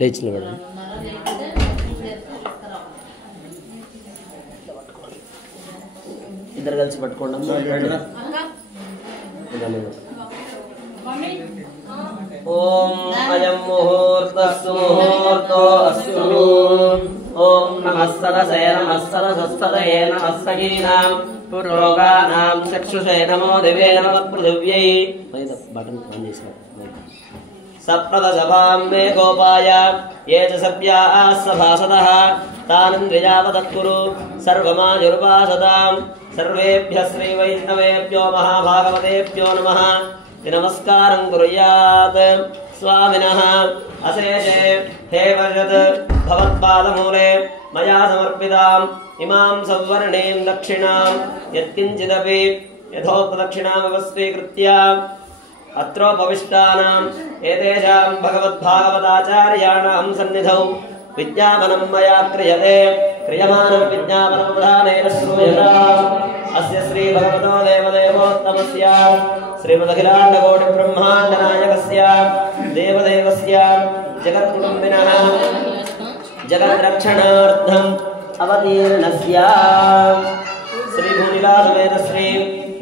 లేచిన మేడం ఇద్దరు కలిసి పట్టుకోండి. ఓం అయం ముహూర్తస్సు ముహూర్తో అస్తు. ఓం నమః సరసే నమః సరసస్తదయే నమః సగీనాం పురోగానాం చక్షుషే నమో దివే నమః పృథివ్యై. బటన్ ఆన్ చేశారు. సప్రదశభాం మే గోపాయ ఏ చ సభ్యాః సభాసదః తానింద్రియావతత్కురు సర్వమాయుర్వాసదాం. సర్వేభ్యః శ్రీ వైష్ణవేభ్యో మహాభాగవతేభ్యో నమః. నమస్కారం కుర్యాత్. స్వామినః అశేషే హే వర్షత్ భవత్పాదమూలే మయా సమర్పితాం ఇమాం సవర్ణీం దక్షిణాం యత్కించిదపి యథోక్తదక్షిణామివ స్వీకృత్య అత్రోపవిష్టానాం ఏతేషాం భగవద్భాగవతాచార్యాణాం సన్నిధౌ విజ్ఞాపనం మయా క్రియతే. క్రియమానం విజ్ఞాపనం ప్రధానేన శ్రూయతాం. అస్య శ్రీ భగవతో దేవదేవోత్తమస్య శ్రీమదఖిలాండకోటి బ్రహ్మాండ నాయకస్య దేవదేవస్య జగత్కుటుంబినః జగద్రక్షణార్థం అవతీర్ణస్య శ్రీ భూనిలాసమేత శ్రీ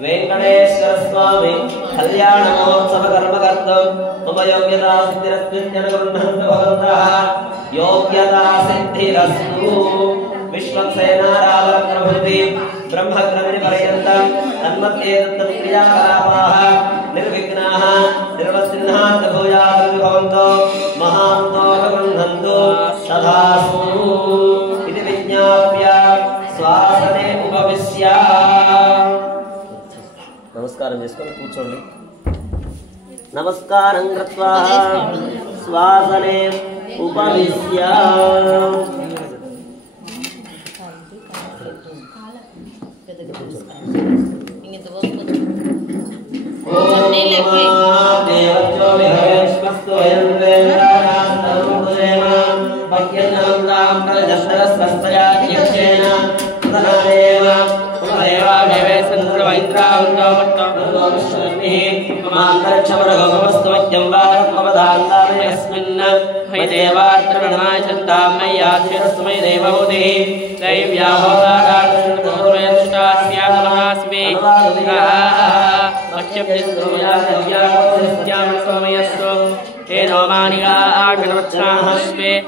వెంకటేశ్వర స్వామి కళ్యాణ మహోత్సవ కర్మకర్తం మమ యోగ్యతా సిద్ధిరస్మిన్ననుగృహంతు భవంతః. యోగ్యతా సిద్ధిరస్తు. విశ్వక్సేనారావరప్రభృతి బ్రహ్మగ్రహణి పర్యంతం తన్మత్యేతత్క్రియాకలాపాః నిర్విఘ్నాః నిర్వసిన్నాః భూయాత్ భవంతో మహాంతో గృహంతు తథాస్తు ఇది విజ్ఞాప్య శ్వాసనే ఉపవిశ్య. నమస్కారం చేసుకొని కూర్చోండి. నమస్కారం కృత్వా శ్వాసనే ఉపవిశ్య.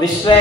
విశ్వే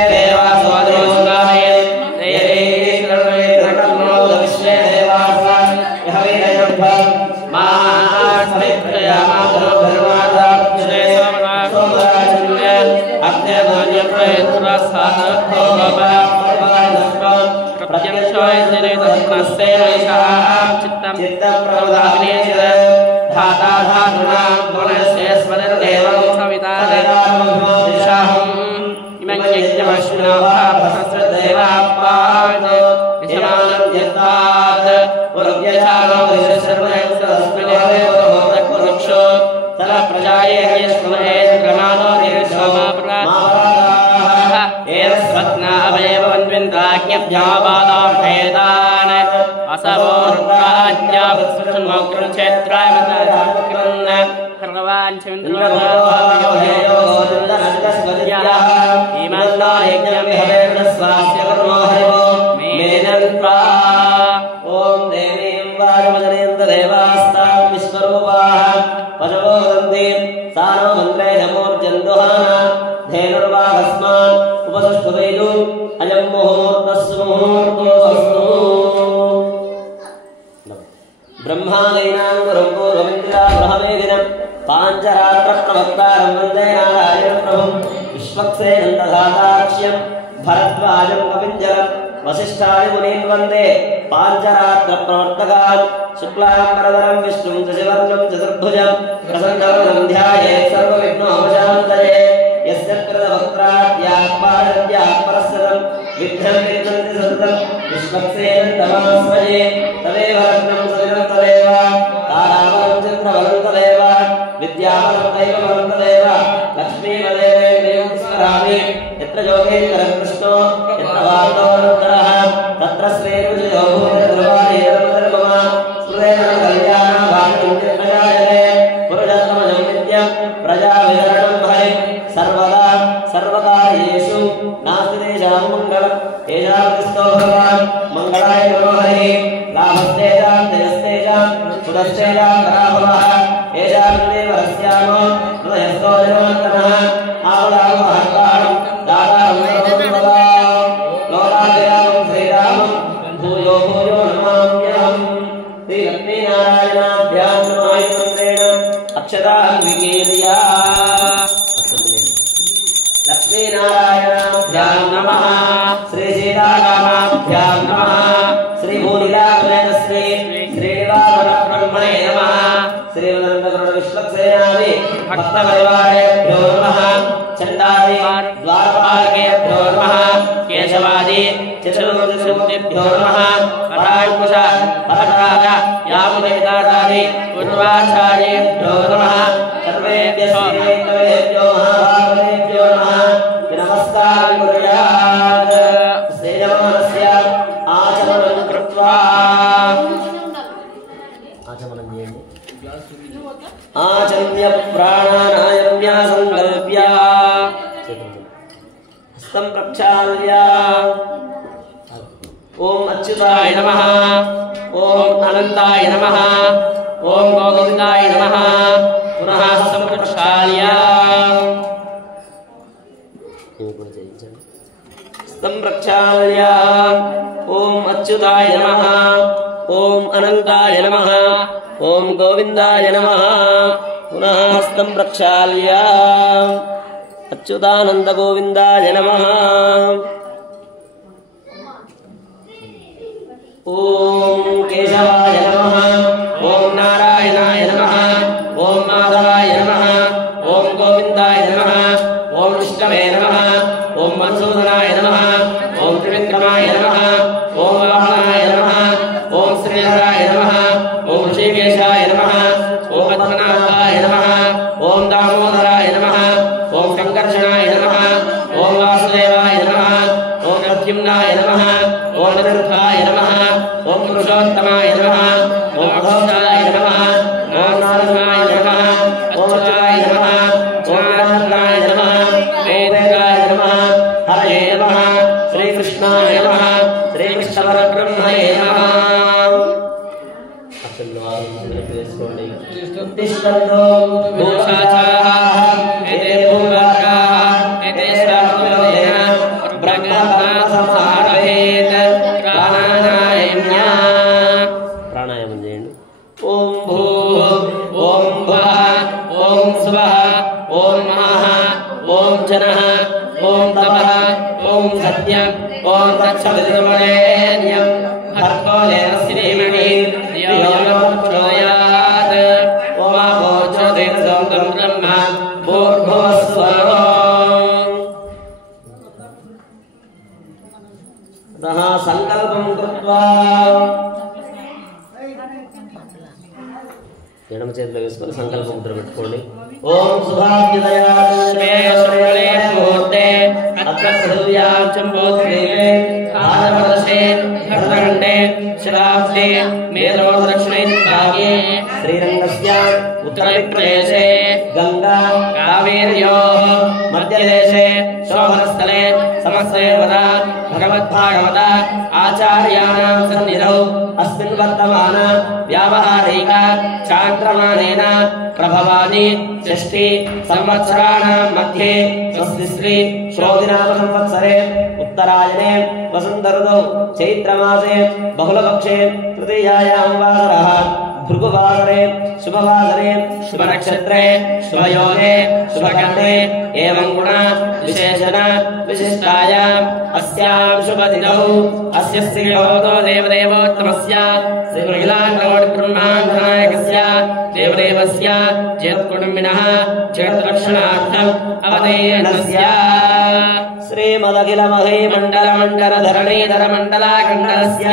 भरद्वाजं कपिञ्जरं वसिष्ठानि मुनीन् वन्दे पाञ्चरात्र प्रवर्तकान् शुक्लाम्बरधरं विष्णुं शशिवर्णं चतुर्भुजं प्रसन्नवदनं ध्यायेत् सर्वविघ्नोपशान्तये यस्य कृतवक्त्राद्याः पादद्याः परस्सदं विघ्नं विघ्नन्ति सततं विश्वक्सेन तमास्मये तदेव रत्नं सदिनं तदेव तारावलं चन्द्रवलं तदेव विद्यावलं दैववलं तदेव लक्ष्मीवदेव स्मरामि यत्र योगेश्वरः कृष्णो यत्र वार्तोऽनन्तरः तत्र श्रेरुजयो भूतिर्वाणीर्मधर्ममा स्मृतेन कल्याणं भाग्यं चिन्मयायते पुरुषोत्तमजं नित्यं प्रजाविहरणं भवे सर्वदा सर्वकार्येषु नास्ति तेषां मङ्गलम् एषास्तो भगवान् मङ्गलाय नमो हरिः लाभस्तेषां जयस्तेषां सुदस्तेषां पराभवः एषां देवरस्यामो हृदयस्थो जनमन्तनः आवलावहङ्कारं दातारं लोकाभिरामं श्रीरामं भूयो भूयो नमाम्यहम् श्रीलक्ष्मीनारायणाभ्यां नमः मन्त्रेण अक्षतां विकीर्या लक्ष्मीनारायणाभ्यां नमः श्री सीतारामाभ्यां नमः श्री भूनिलापनश्री श्रीनिवासब्रह्मणे नमः श्री विश्वक्सेनादि भक्तपरिवारेभ्यो नमः चण्डादि द्वारपालकेभ्यो नमः केशवादि चतुर्मुखिभ्यो नमः पराङ्कुश परकाल यामुनेतादादि पूर्वाचार्येभ्यो नमः सर्वेभ्यो महाभागेभ्यो नमः नमस्कारं कुर्यात् सेजमानस्य आचमनं कृत्वा आचमनं చేయండి आचम्य प्राणानायम्य संकल्प्य हस्तं प्रक्षाल्य ओम अच्युताय नमः ओम अनंताय नमः ओम गोविंदाय नमः पुनः हस्तं प्रक्षाल्य हस्तं प्रक्षाल्य ओम अच्युताय नमः ओम अनंताय नमः ओम गोविंदाय नमः पुनः हस्तं प्रक्षाल्य अच्युतानंद गोविंदाय नमः ओम केशवाय नमः ओम नारायणाय नमः ओम माधवाय नमः ओम गोविंदाय नमः ओम विष्णवे नमः ओम मधुसूदनाय नमः ओम त्रिविक्रमाय नमः ओम वामनाय नमः ओम श्रीधराय नमः ओम ऋषिकेशाय नमः ओम पद्मनाभाय नमः ओम दामोदराय नमः ओम संकर्षणाय नमः ओम वासुदेवाय नमः ओम प्रद्युम्नाय नमः ओम निरुद्धाय नमः ओम पुरुषोत्तमाय नमः ओम अघोषाय नमः ओम नारदाय नमः ओम अच्युताय नमः ओम नारायणाय नमः वेदाय नमः हरये नमः श्रीकृष्णाय नमः श्रीकृष्णपरब्रह्मणे नमः तिष्ठन्तो दोषाचाराः एते भूभागाः एते श्रावणेन ब्रह्मसंसारहेत प्राणायामं చేయండి ఓం భూః ఓం భువః ఓం స్వః ఓం మహః ఓం జనః ఓం తపః ఓం సత్యం ఓం తత్సవితుర్వరేణ్యం భర్గో దేవస్య ధీమహి ధియో యో ప్రచోదయాత్ ఓం ఆపో జ్యోతిర్సోమం బ్రహ్మ భూర్భువస్వః తథ సంకల్పం కృత్వా ఎడమ చేతిలో వేసుకొని సంకల్ప ముద్ర పెట్టుకోండి ఓం శుభాభ్యుదయాశ్రేయశ్రేయలే ముహూర్తే అత్ర పృథివ్యాం చంబోద్వేగే ఆదమదశే భరతఖండే శిలాబ్దే మేధో దక్షిణైర్భాగే శ్రీరంగస్య ఉత్తరవిప్రదేశే గంగా కావేర్యోః మధ్యదేశే శోభనస్థలే సమస్తేవదా భగవద్భాగవత ఆచార్యాణాం సన్నిధౌ అస్మిన్ వర్తమాన వ్యావహారిక చాంద్రమానేన ప్రభవాని షష్ఠి సంవత్సరాణాం మధ్యే స్వస్తి శ్రీ శోభినామ సంవత్సరే ఉత్తరాయణే వసంత ఋతౌ చైత్రమాసే బహుళపక్షే తృతీయాయాం వాసరః भृगुवासरे शुभवासरे शुभनक्षत्रे शुभयोगे शुभकर्णे एवं गुण विशेषण विशिष्टायाम् अस्यां शुभतिथौ अस्य श्रीहोतो देवदेवोत्तमस्य श्रीमहिलाण्डकोटिब्रह्माण्डनायकस्य देवदेवस्य जयत्कुटुम्बिनः जगद्रक्षणार्थम् अवतीर्णस्य श्रीमदखिल महे मंडल मंडल धरणीधर मंडलाखंडस्य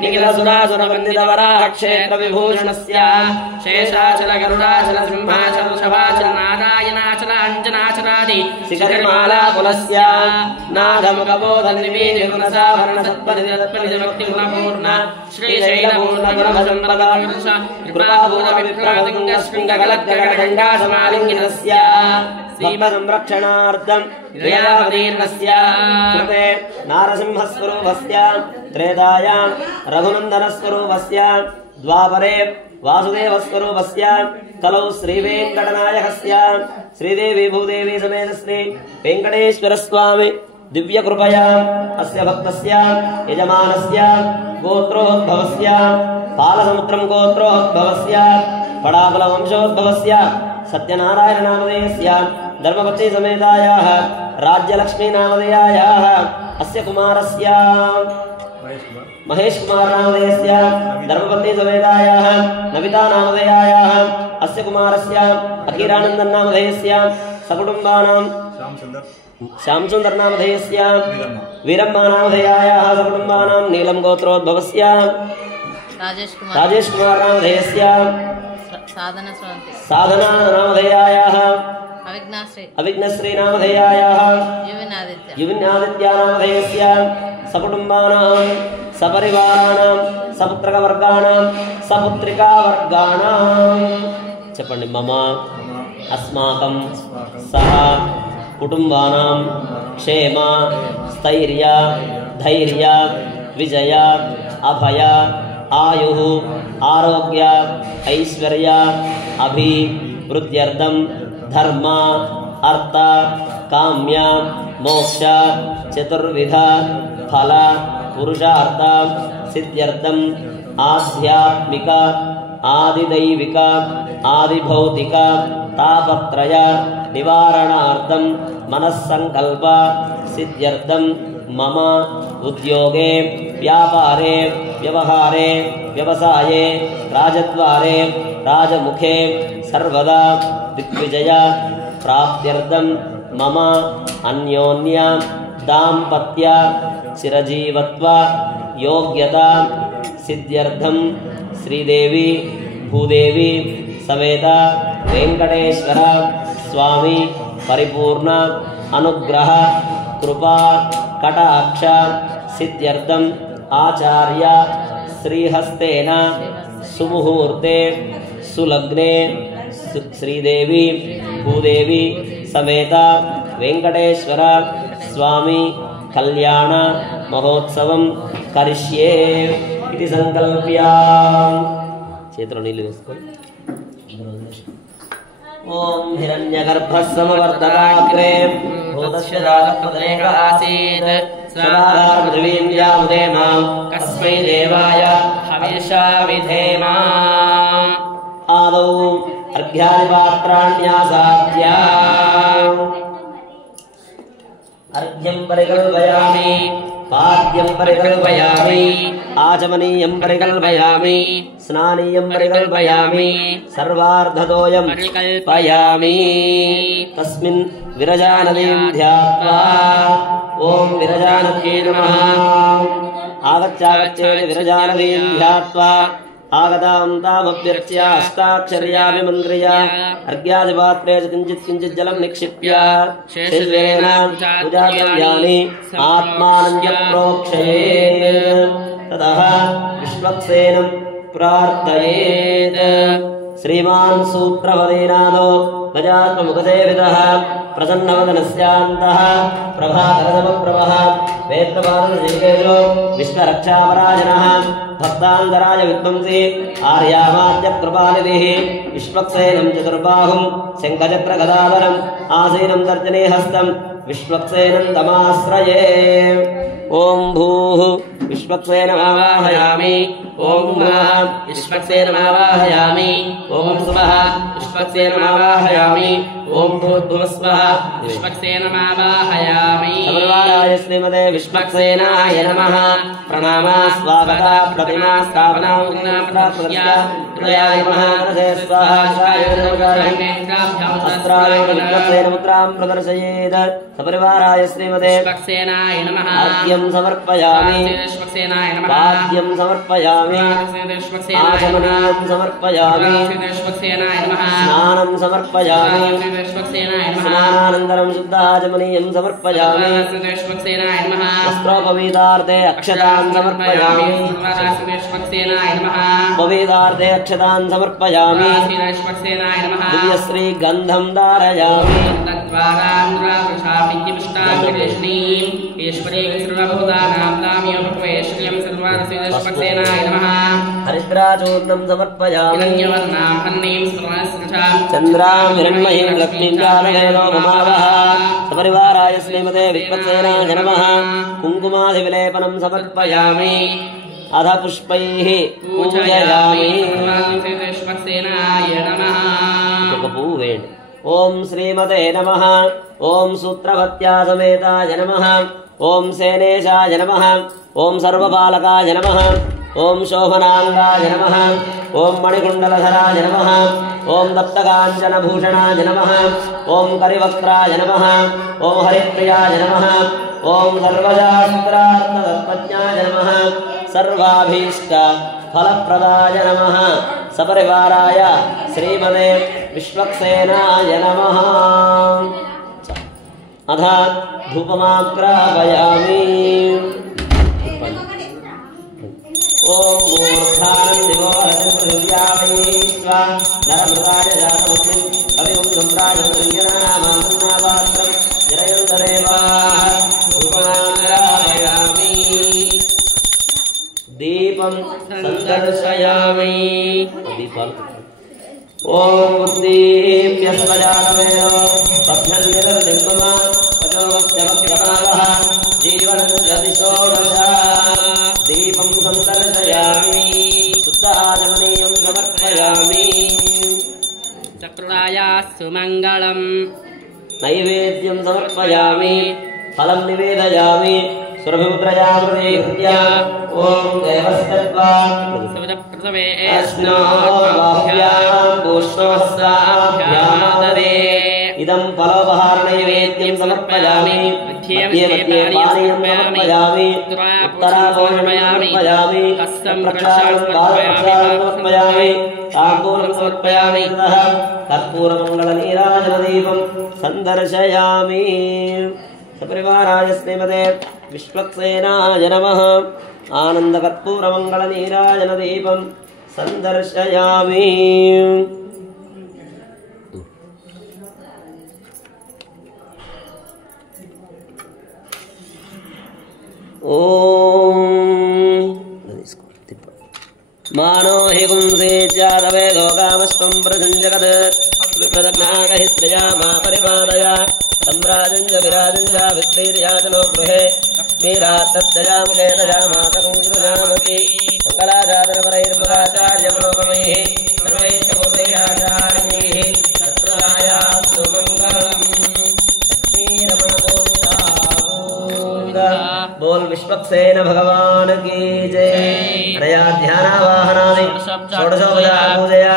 निखिल सुरासुर वंदित वराह क्षेत्र विभूषणस्य शेषाचल गरुडाचल सिंहाचल शभाचल नारायणाचल अंजनाचलादि शिखरमाला कुलस्य नादमुखबोध निर्वीर्य गुणसाभरण सत्परिधि भक्ति गुणपूर्ण श्रीशैल पूर्ण गुणभसंपदा कृपाभूत विप्रवतिंग शृंग गलद्गण गंगा समालिंगितस्य संरक्षणार्थं कृते नारसिंहस्वरूपस्य त्रेतायां रघुनन्दनस्वरूपस्य द्वापरे वासुदेवस्वरूपस्य कलौ श्रीवेङ्कटनायकस्य श्रीदेवी भूदेवी समेत श्री वेङ्कटेश्वरस्वामी दिव्यकृपया अस्य भक्तस्य यजमानस्य गोत्रोद्भवस्य पालसमुद्रं गोत्रोद्भवस्य पडाकुलवंशोद्भवस्य सत्यनारायणनामधेयस्य धर्मपत्नी समेतायाः राज्यलक्ष्मी नामधेयायाः अस्य कुमारस्य महेश कुमार नामधेयस्य धर्मपत्नी समेतायाः नविता नामधेयायाः अस्य कुमारस्य अखीरानन्दन नामधेयस्य सकुटुम्बानां श्यामसुन्दर नामधेयस्य वीरम्मा नामधेयायाः सकुटुम्बानां नीलं गोत्रोद्भवस्य राजेश कुमार नामधेयस्य साधना नामधेयायाः अविघ्नश्री नामधेयायाः युविनादित्या नामधेयस्य सकुटुम्बानां सपरिवाराणां सपुत्रकवर्गाणां सपुत्रिकावर्गाणां చెప్పండి మమ अस्माकं सह कुटुम्बानां क्षेम स्थैर्य धैर्य विजय अभय आयुः आरोग्य ऐश्वर्य अभिवृद्ध्यर्थं धर्म अर्थ काम्य मोक्ष चतुर्विध फल पुरुषार्थ सिद्ध्यर्थं आध्यात्मिक आदिदैविक आदिभौतिक तापत्रय निवारणार्थं मनस्संकल्प सिद्ध्यर्थं मम उद्योगे व्यापारे व्यवहारे व्यवसाये राजद्वारे राजमुखे सर्वदा दिग्विजय प्राप्त्यर्थं मम अन्योन्य दाम्पत्य चिरजीवत्व योग्यता सिद्ध्यर्थं श्रीदेवी भूदेवी समेत वेंकटेश्वर स्वामी परिपूर्ण अनुग्रह कृपा कटाक्ष सिद्ध्यर्थं आचार्य श्रीहस्तेन सुमुहूर्ते सुलग्ने श्रीदेवी भूदेवी समेत वेंकटेश्वर स्वामी कल्याण महोत्सवं करिष्ये इति संकल्प्य చేతిలో నీళ్లు వేసుకోండి. ఓం హిరణ్యగర్భః సమవర్ధనాగ్రే భూతస్య రాజపదేక ఆసీత్ సదాధార పృథివీంద్యాముదేమా కస్మై దేవాయ హవిషా విధేమా. ఆదౌ అర్ఘ్యాని పాత్రాణ్యాసాద్య अर्घ्यं परिकल्पयामि पाद्यं परिकल्पयामि आचमनीयं परिकल्पयामि स्नानीयं परिकल्पयामि सर्वार्धतोयं परिकल्पयामि. तस्मिन् विरजानदीं ध्यात्वा ॐ विरजानद्यै नमः. आगच्छागच्छेति विरजानदीं ध्यात्वा आगतां तामभ्यर्च्य अष्टाक्षर्याभिमन्त्र्य अर्घ्यादिपात्रे किञ्चित् किञ्चित् जलं निक्षिप्य शेषेण पूजाद्रव्याणि आत्मानं च प्रोक्षयेत्. ततः विश्वक्सेनं प्रार्थयेत्. श्रीमान् सूत्रवदेनादो गजात्ममुखसेवितः प्रसन्नवदनस्यान्तः प्रभाकरसमप्रभः वेत्रपादशेषो विश्वरक्षापराजनः भक्तान्तराय विद्वंसी आर्यामाद्यकृपानिधिः विश्वक्सेनं चतुर्बाहुं शङ्खचक्रगदाधरम् आसीनं तर्जने हस्तं विश्वक्सेनं तमाश्रये. ओं भूः विश्वक्सेनमावाहयामि. ओं मः विश्वक्सेनमावाहयामि. ओं सुवः विश्वक्सेनमावाहयामि. ओम भूर्भुवस्वः विश्वक्सेनमावाहयामि सर्ववाराय श्रीमते विश्वक्सेनाय नमः प्रणामा स्वागता प्रतिमा स्थापना प्रदर्शयेत् सपरिवाराय श्रीमते विश्वक्सेनाय नमः आद्यं समर्पयामि विश्वक्सेनाय नमः आद्यं समर्पयामि आचमनीयं समर्पयामि विश्वक्सेनाय नमः स्नानं समर्पयामि विश्वक्सेनाय नमः स्नानानन्तरं शुद्धाचमनीयं समर्पयामि विश्वक्सेनाय नमः वस्त्रोपवीतार्थे अक्षतां समर्पयामि विश्वक्सेनाय नमः उपवीतार्थे अक्षतां समर्पयामि विश्वक्सेनाय नमः दिव्यश्री गन्धं धारयामि हरिद्राचूर्णं समर्पयामि चन्द्रां हिरण्मयीं लक्ष्मीं चालयेनो ममावः सपरिवाराय श्रीमते विश्वक्सेनाय नमः कुङ्कुमादिविलेपनं समर्पयामि अध पुष्पैः पूजयामि ओम श्रीमते नमः ओम सूत्रवत्या समेताय नमः ओम सेनेशाय नमः ओम सर्वपालकाय नमः ओम शोभनांगाय नमः ओम मणिकुण्डलधराय नमः ओम दत्तकाञ्चनभूषणाय नमः ओम करिवक्त्राय नमः ओम हरिप्रियाय नमः ओम सर्वशास्त्रार्थतत्त्वज्ञाय नमः सर्वाभीष्ट फलप्रदाय नमः सपरिवाराय श्रीमते विश्वक्सेनाय नमः अथ धूपमाग्रापयामि ओम मूर्धानं दिवो रजन्पृथिव्यामयीष्वा नरमृताय जातमुख्यं कविं सम्राजसंजनानामान्नावात्रं जरयन्तदेवाः धूपमाग्रापयामि दीपं सन्दर्शयामि ओम दीप्यस्वजातवेनो पद्मन्यदर्दिम्बमा तजोवश्चवक्यपावः जीवनञ्जतिषोडशा दीपं सन्दर्शयामि शुद्धाचमनीयं समर्पयामि चक्रुराया सुमङ्गलम् नैवेद्यं समर्पयामि फलं निवेदयामि सुरभिपुत्रया प्रतीकृत्य ओम देवस्तत्वा सुवदप्रसवे अस्नाभ्यां पुष्पवस्त्राभ्याददे इदं फलोपहारनैवेद्यं समर्पयामि मध्ये पानीयं समर्पयामि उत्तराभोजनमयामि समर्पयामि ताम्बूलं समर्पयामि ततः कर्पूरमङ्गलनीराजनदीपं सन्दर्शयामि सपरिवाराय श्रीमते विश्वक्सेनाय नमः आनन्दकर्पूरमङ्गलनीराजनदीपं सन्दर्शयामि ओम मानो हि गुंसे जातवे गोगामस्त्वं प्रसञ्जगत् विप्रदग्नागहिस्त्रया मा परिपादय सम्राजञ्च विराजञ्च विक्रीर्यातनो गृहे मीरात्तज्जयामुकेतया मातकुङ्कृजामति सकलाचार्यपरैर्पदाचार्यमनोगमैः सर्वैश्च पूर्वैराचार्यैः तत्प्रदायास्तु मङ्गलम् बोल विश्वक्सेन भगवान की जय तया ध्यानावाहनानि षोडशोपचार पूजया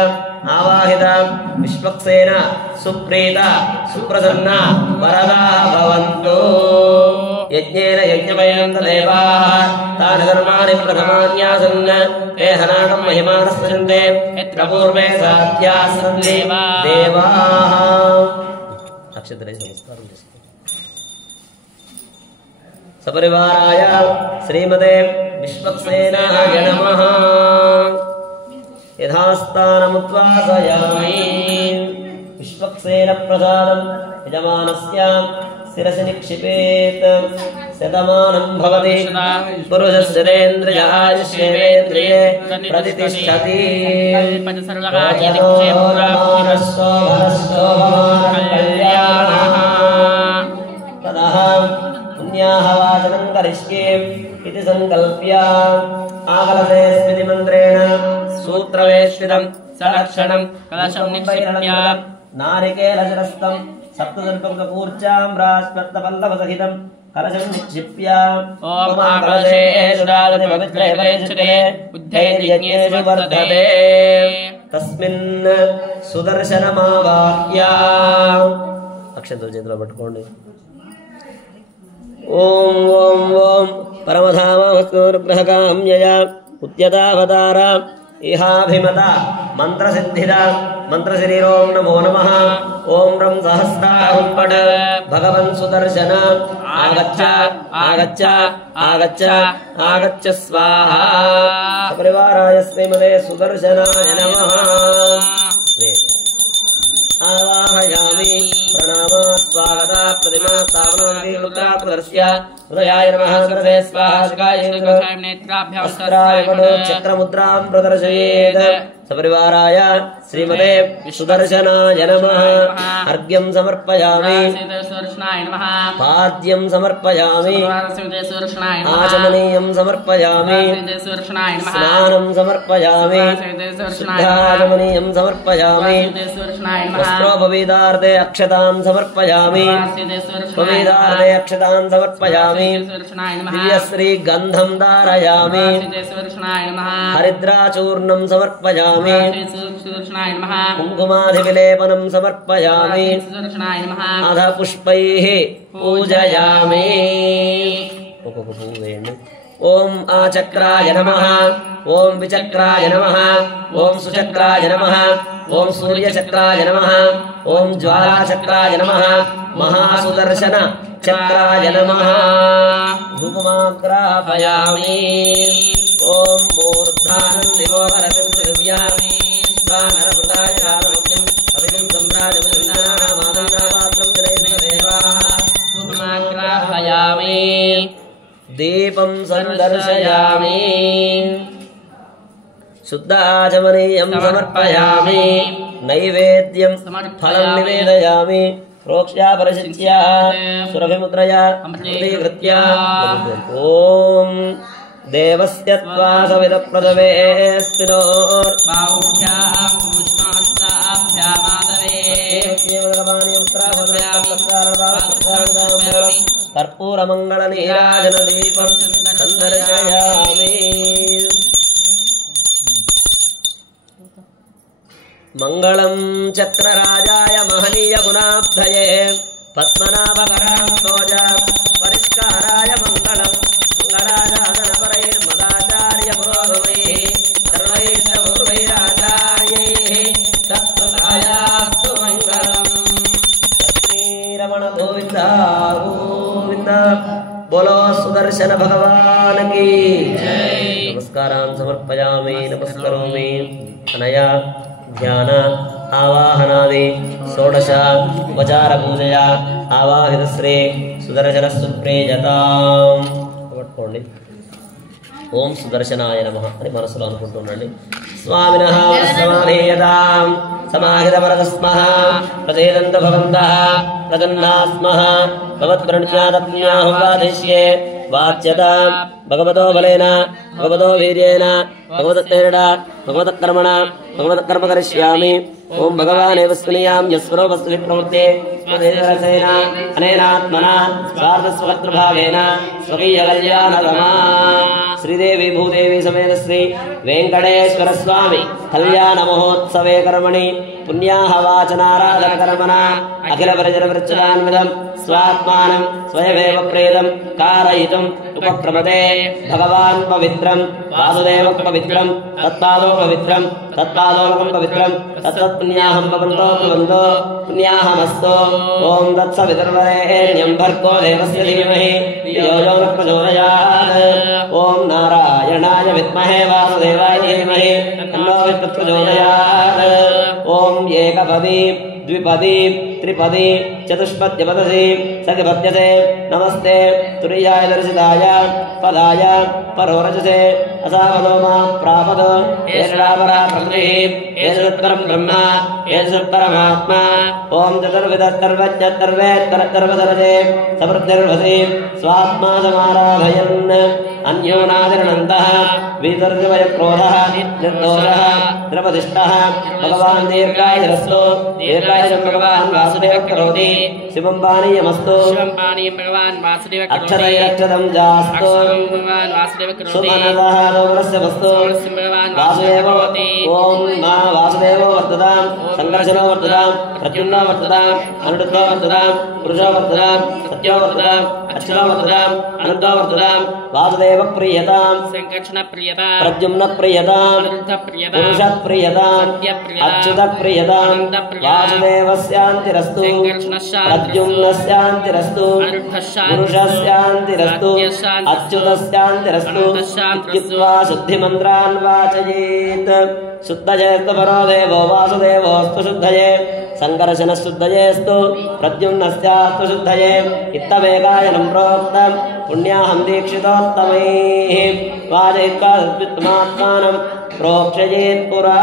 आवाहिता विश्वक्सेन सुप्रीता सुप्रसन्ना वरदा भवन्तु यज्ञेन यज्ञमयन्त देवाः तानि धर्माणि प्रथमान्यासन् ते हनाकं महिमानस्पृशन्ते यत्र पूर्वे साध्याः सन्ति देवाः अक्षतरे नमस्कारं सपरिवाराय श्रीमते विश्वक्सेनाय नमः यथास्थानमुद्वासयामि विश्वक्सेन प्रसादं यजमानस्य शिरसि निक्षिपेत् शतमानं भवति पुरुषस्येन्द्रिय आयुष्येन्द्रिये प्रतिष्ठति ततः पुण्याहवाचनं करिष्ये इति संकल्प्य आकलसे स्मृतिमन्त्रेण सूत्रवेष्टितं सलक्षणं कलशं निक्षिप्य नारिकेलशिरस्तं सप्तदर्पकपूर्चाम्रास्मत्तपल्लवसहितं कलशं निक्षिप्य ॐ आकलशेषु राजति पवित्रे परिचिते बुद्धैर्यज्ञेषु वर्धते तस्मिन् सुदर्शनमावाह्य अक्षन्तु చేతిలో పట్టుకోండి ఓం ఓం ఓం परमधामवस्तुर्ग्रहकाम्यया उद्यतावतार इहाभिमत मंत्रसिद्धिद मंत्रशरीरों नमो नमः ओं रं सहस्राहुं पठ भगवन् सुदर्शन आगच्छ आगच्छ आगच्छ आगच्छ स्वाहा परिवाराय श्रीमते सुदर्शनाय नमः आवाहयामि प्रणामा स्वागता प्रतिमा स्थापनामि रुद्राप्रदर्श्य हृदयाय नमः सरसे स्वाहा शिखाय नेत्राभ्यां चक्रमुद्रां प्रदर्शयेत् सपरिवाराय श्रीमते सुदर्शनाय नमः अर्घ्यं समर्पयामि पाद्यं समर्पयामि आचमनीयं समर्पयामि स्नानं समर्पयामि शुद्धाचमनीयं समर्पयामि वस्त्रोपवीतार्थे अक्षतां समर्पयामि उपवीतार्थे अक्षतां समर्पयामि दिव्यश्री गन्धं धारयामि हरिद्राचूर्णं समर्पयामि कुङ्कुमाधिविलेपनं समर्पयामि अध पुष्पैः पूजयामि ओम आचक्राय नमः ओम विचक्राय नमः ओम सुचक्राय नमः ओम सूर्यचक्राय नमः ओम ज्वालाचक्राय नमः महासुदर्शन चक्राय नमः धूपमाग्रापयामि ओम मूर्धानं दिवोहरतिं दिव्यामि स्वानरभृताय रामज्ञं अभिगं सम्राजमनामादन्नापात्रं जनयेदेवाः धूपमाग्रापयामि दीपं संदर्शयामि शुद्धाचमनीयं समर्पयामि नैवेद्यं फलं निवेदयामि प्रोक्ष्या परिशिष्या सुरभिमुद्रया अमृतीकृत्य ॐ देवस्य त्वा सविदप्रदवेऽस्मिनोर्बाहुभ्यां पुष्णास्ताभ्यामादवे कर्पूरमङ्गलनीराजनदीपं सन्दर्शयामि मङ्गलं चक्रराजाय महनीयगुणाब्धये पद्मनाभकराम्भोज परिष्काराय मङ्गलं मङ्गलाजातनपरैर्मदाचार्यपुरोगमैः सर्वैर्पूर्वैराचार्यैः तत्कृतायास्तु मङ्गलम् रमण गोविंद गोविंद बोलो सुदर्शन भगवान की जय नमस्कारान् समर्पयामि नमस्करोमि अनया ध्यान आवाहनादि षोडश उपचार पूजया आवाहित श्री सुदर्शन सुप्रेजतां पట్టుకోండి ओम सुदर्शनाय नमः అని మనసులో అనుకుంటున్నాండి स्वामिनः समाधीयतां समाहितवरदस्मः प्रसेदन्त भवन्तः प्रसन्नास्मः भवत्प्रणिज्ञातज्ञाहुवादिष्ये वाच्यतां भगवतो बलेन भगवतो वीर्येण भगवतत्तेन भगवतकर्मण भगवतकर्म करिष्यामि ओम भगवानेव स्मृयां यस्वरो वस्तुभिः प्रवृत्ते स्वदेशरसेन अनेनात्मना स्वार्थस्वकर्तृभावेन स्वकीयकल्याणतमा श्रीदेवी भूदेवी समेत श्री वेंकटेश्वर स्वामी कल्याण महोत्सवे कर्मणि पुण्याः वाचनाराधन कर्मणा अखिल परिजन वृच्छदान्वितं स्वात्मानं स्वयमेव प्रेतं कारयितुम् उपक्रमते भगवान् पवित्रं वासुदेवः पवित्रं तत्पादो पवित्रं तत्पादोलकं पवित्रं तत्तत्पुण्याहं भवन्तो पुण्याहमस्तु ओम तत्सवितुर्वरेण्यं भर्गो देवस्य धीमहि धियो यो न प्रचोदयात् ओम नारायणाय विद्महे वासुदेवाय धीमहि तन्नो विद्युत् प्रचोदयात् ओम एकपदी द्विपदी त्रिपदी चतुष्पद्यपदसी सखपद्यसे नमस्ते तुरीयाय दर्शिताय पदाय परोरजसे असावदोमा प्रापद एषडापरा प्रकृतिः एषदुत्तरं ब्रह्म एषदुत्तरमात्मा ओम चतुर्विधस्तर्वज्ञस्तर्वेत्तरतर्वदर्जे समृद्धिर्वसि स्वात्मा समाराधयन् अन्योनादिरणन्तः वितर्जवयक्रोधः निर्दोषः द्रवदिष्टः भगवान् दीर्घायुरस्तु दीर्घायुरं भगवान् वासुदेवः करोति शिवं पानीयमस्तु शिवं पानीयं भगवान् वासुदेवः करोति अक्षरैरक्षतं जास्तु भगवान् वासुदेवः करोति सुमनसः दोमरस्य वस्तु भगवान् वासुदेवो ओम मा वासुदेवो वर्ततां संघर्षणो वर्ततां प्रद्युम्नो वर्ततां अनिरुद्धो वर्ततां पुरुषो वर्ततां सत्यो वर्ततां अक्षरो वर्ततां अनन्तो वर्ततां वासुदेव प्रियतां संकर्षण प्रियतां प्रद्युम्न प्रियतां अनिरुद्ध प्रियतां पुरुष प्रियतां अच्युत प्रियतां वासुदेवस्यान्तिरस्तु प्रद्युम्नस्यान्तिरस्तु पुरुषस्यान्तिरस्तु अच्युतस्यान्तिरस्तु इत्युक्त्वा शुद्धिमन्त्रान् वाचयेत् शुद्धयेस्तु परो देवो वासुदेवोऽस्तु शुद्धये संकर्षणः शुद्धयेस्तु प्रद्युम्नस्यास्तु शुद्धये इत्थमेकायनं प्रोक्तं पुण्याहं दीक्षितोत्तमैः वाजयित्वा सद्वित्तमात्मानं प्रोक्षयेत् पुरा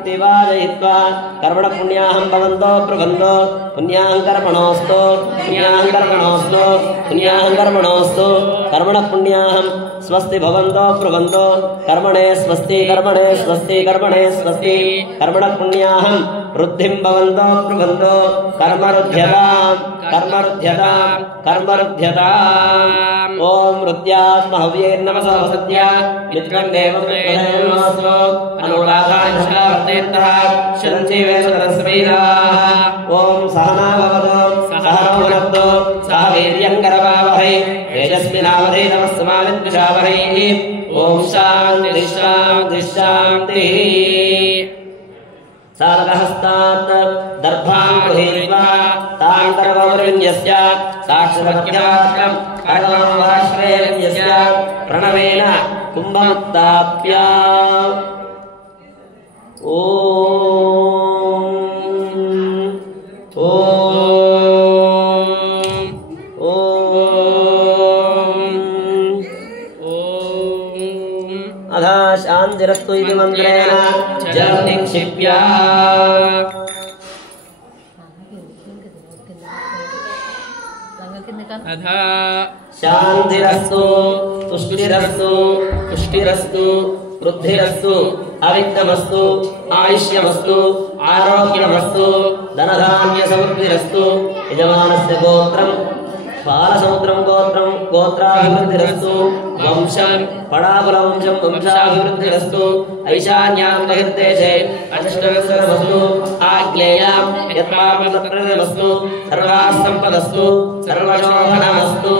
इति वाजयित्वा कर्मण पुण्याहं भवन्तो ब्रुवन्तो पुण्याहं कर्मणोऽस्तु पुण्याहं कर्मणोऽस्तु पुण्याहं कर्मणोऽस्तु कर्मण पुण्याहं स्वस्ति भवन्तो ब्रुवन्तो कर्मणे स्वस्ति कर्मणे स्वस्ति कर्मणे स्वस्ति कर्मण पुण्याहं वृद्धिं भवन्तो ब्रुवन्तो कर्मरुध्यतां कर्मरुध्यतां कर्मरुध्यताम् ओम रुद्यात्महव्ये नमः सत्या मित्रं देवं अनुराधाय शावर्तेतः शरञ्जीवे सरस्वैराः ओम सहना भवतु सहनो भुनक्तु सह वीर्यं करवावहै तेजस्विनावधीतमस्तमाविद्विषावहै ओम शान्ति शान्ति शान्तिः सारगहस्तात् दर्भां गृहीत्वा तां कर्मविन्यस्य साक्षरभक्त्यात्रं कर्मवाश्रयस्य प्रणवेन कुम्भमुत्ताप्य अधा शान्तिरस्तु इति मन्त्रेण जलं निक्षिप्य अधा शान्तिरस्तु तुष्टिरस्तु पुष्टिरस्तु वृद्धिरस्तु अविघ्नमस्तु आयुष्यमस्तु आरोग्यमस्तु धनधान्यसमृद्धिरस्तु यजमानस्य गोत्रं बालसमुद्रं गोत्रं गोत्राभिवृद्धिरस्तु वंशं पडाकुलवंशं वंशाभिवृद्धिरस्तु ऐशान्यां बहिर्देशे अष्टविंशतिरस्तु आग्नेयां यत्पापप्रतिमस्तु सर्वासम्पदस्तु सर्वशोभनमस्तु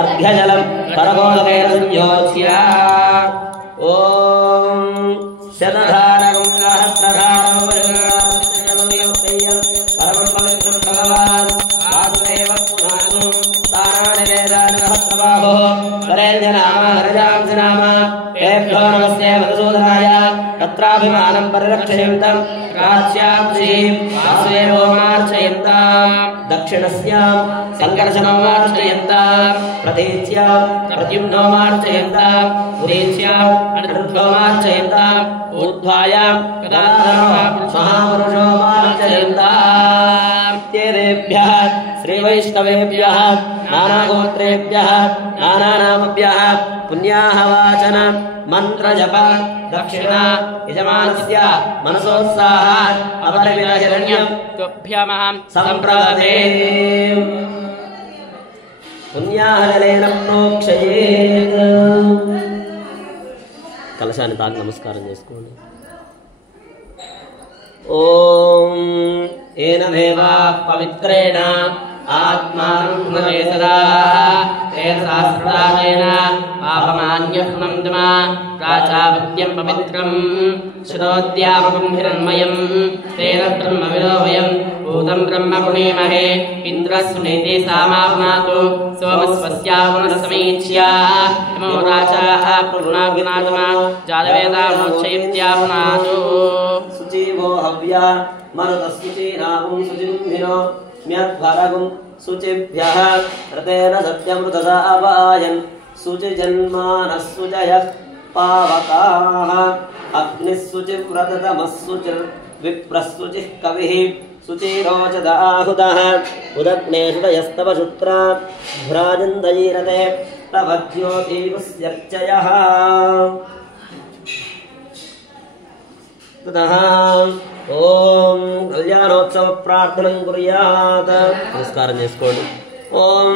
अर्घ्यजलं परमोदकेन संयोज्य ओम शतधारकं सहस्रधारं परमं पवित्रं भगवान् वासुदेवः पुनातु ताराणि वेदानि सहस्रबाहो वरेण्यनाम तेभ्यो नमस्ते मधुसूदनाय तत्राभिमानं परिरक्षयन्तं प्राच्यां श्रीं वासुदेवोमार्चयन्तां दक्षिणस्यां सङ्कर्षणोमार्चयन्तां प्रतीच्यां प्रद्युम्नोमार्चयन्तां उदीच्याम् अनिरुद्धोमार्चयन्ताम् ऊर्ध्वायां महापुरुषोमार्चयन्ताम् तेभ्यः श्रीवैष्णवेभ्यः नानागोत्रेभ्यः नानानामभ्यः पुण्याः वाचन मन्त्रजप दक्षिणा यजमानस्य मनसोत्साहात् अपरिमितहिरण्यं तुभ्यमहं सम्प्रदते पुण्याहजलेन प्रोक्षयेत् कलशाన్ని తాకి నమస్కారం చేసుకోండి ఓం ఏనమేవా పవిత్రేణ ఆత్మానుమేతదా తేన శాస్త్రాదేన పాపమాన్యః ప్రాచాపత్యం పవిత్రం శరోద్యామకం హిరణ్మయం తేన బ్రహ్మవిదో వయం భూతం బ్రహ్మ పుణీమహే ఇంద్రస్సునేతి సామాప్నాతు सोमस्वस्यावनसमीच्य नमो राजाः पुरुणाग्नात्मा जालवेदामोक्षयित्यापुनातु सुजीवो हव्या मरुतस्मुचीनागुं सुजिन्भिनो म्यद्भरगुं शुचिभ्यः रतेन सत्यमृतसा अपायन् शुचिजन्मानः शुचयः पावकाः अग्निः शुचिव्रततमः शुचिर्विप्रः शुचिः कविः शुचिरोचत आहुतः उदग्ने शुतयस्तव शुत्रा भ्राजन्तयीरते तव ज्योतिर्यर्चयः ततः ओम कल्याणोत्सव प्रार्थनं कुर्यात् नमस्कारं చేసుకోండి ओम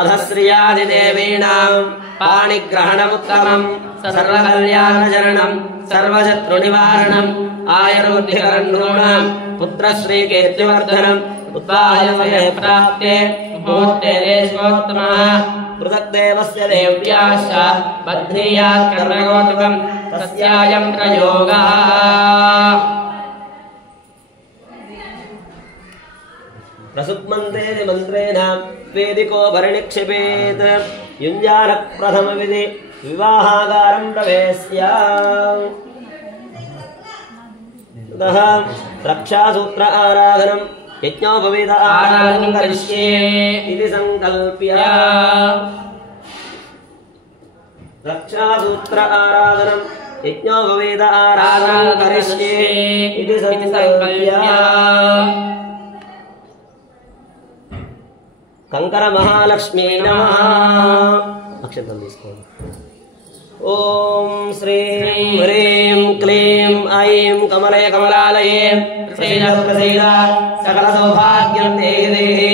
अधश्रियादिदेवीनां पाणिग्रहणमुत्तमं सर्वकल्याणचरणं सर्वशत्रुनिवारणं आयुर्वृद्धिकरण्डॄणां पुत्रश्रीकीर्तिवर्धनम् उत्पादये प्राप्ते मुहूर्ते देशोत्तमः पृथक्देवस्य देव्याश्च बध्नीयात् कर्मगोतकं तस्यायं प्रयोगः प्रसुप्मन्त्रेण मन्त्रेण वेदिको भरणिक्षिपेत् युञ्जानः प्रथमविधि विवाहागारं प्रवेश्य ततः रक्षासूत्र आराधनं यज्ञोपवीत आराधनं करिष्ये इति संकल्प्य रक्षासूत्र आराधनं यज्ञोपवीत आराधनं करिष्ये इति संकल्प्य कंकर महालक्ष्मी नमः अक्षतं తీసుకోండి ओम श्रीं ह्रीं क्लीं ऐं कमले कमलालये प्रसीद प्रसीद सकल सौभाग्यं देहि देहि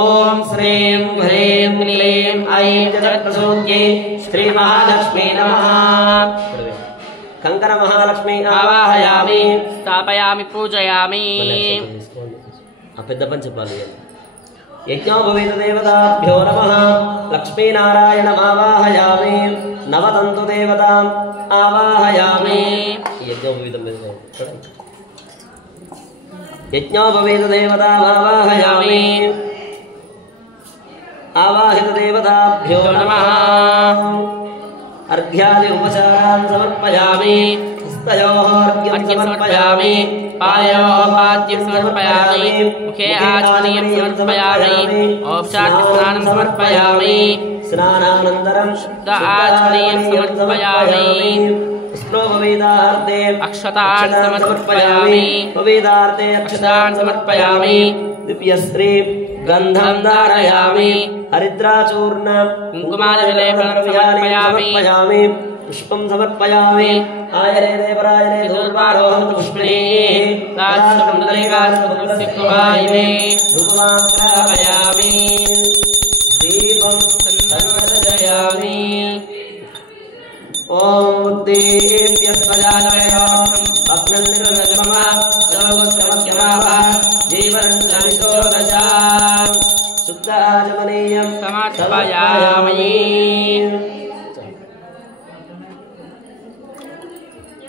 ओम श्रीं ह्रीं क्लीं ऐं जगत्प्रसूत्यै श्री महालक्ष्मी नमः कंकर महालक्ष्मी आवाहयामि स्थापयामि पूजयामि ఆ పెద్ద పని చెప్పాలి यज्ञोपवीत देवताभ्यो नमः लक्ष्मीनारायणमावाहयामि नवतन्तु देवताम् आवाहयामि यज्ञोपवीत देवतामावाहयामि आवाहित देवताभ्यो नमः अर्घ्यादि उपचारान् समर्पयामि हस्तयोः अर्घ्यं समर्पयामि पादयोः पाद्यं समर्पयामि मुखे आचमनीयं समर्पयामि औपचारिकस्नानं समर्पयामि स्नानानन्तरं शुद्ध आचमनीयं समर्पयामि पुष्पोपवीतार्थे अक्षतान् समर्पयामि उपवीतार्थे अक्षतान् समर्पयामि दिव्यश्री गन्धं धारयामि हरिद्राचूर्णं कुङ्कुमादिलेपनं समर्पयामि पुष्पं समर्पयामि आयरे देवरायरे दूर्वारोहं पुष्पिणीः तात्सुन्दरिकास्य कुमारिणे धूपमाग्रापयामि दीपं सन्नर्जयामि ॐ दीप्यस्वजानवयोऽहम् अग्निर्नजमः जोगोत्तमज्ञमाः जीवनञ्जनिशोदशा शुद्ध आचमनीयं समर्पयामि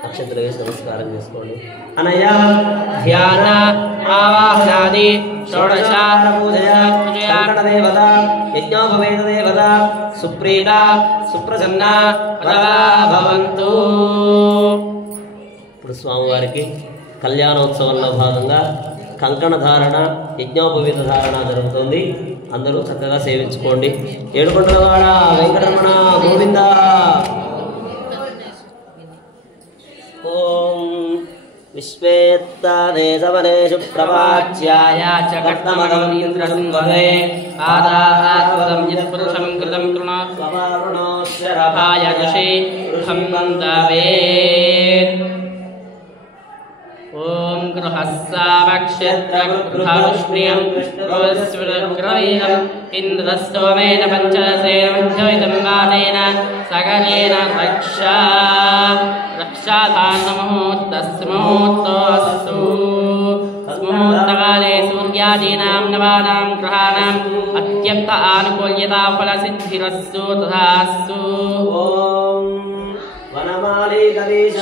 अक्षत्र नमस्कारं చేసుకోండి అనయ ధ్యాన ఆవాహనాది షోడశార పూజయ శంకర దేవత యజ్ఞోపవేద దేవత సుప్రీత సుప్రసన్న భవంతు ఇప్పుడు స్వామివారికి కళ్యాణోత్సవంలో భాగంగా కంకణ ధారణ యజ్ఞోపవేద ధారణ జరుగుతుంది అందరూ చక్కగా సేవించుకోండి ఏడుకొండలవాడ వెంకటరమణ గోవింద विश्वेत्तादेशवनेषु प्रवाच्याय च कर्तमगमीन्द्रसंवदे आदाहात्वदं यत्पुरुषं कृतं कृणोस्य रभाय यशे वन्दवेत् ॐ गृहस्सावक्षत्रगृहविष्णुयं गृहस्वरग्रहीणम् इन्द्रस्तोमेन पञ्चदशेन मध्यमिदं वातेन सकलेन रक्षाधानमुहूर्तस्मुहूर्तोऽस्तु मुहूर्तकाले सूर्यादीनां नवानां ग्रहाणाम् अत्यन्त आनुकूल्यता फलसिद्धिरस्तु तथास्तु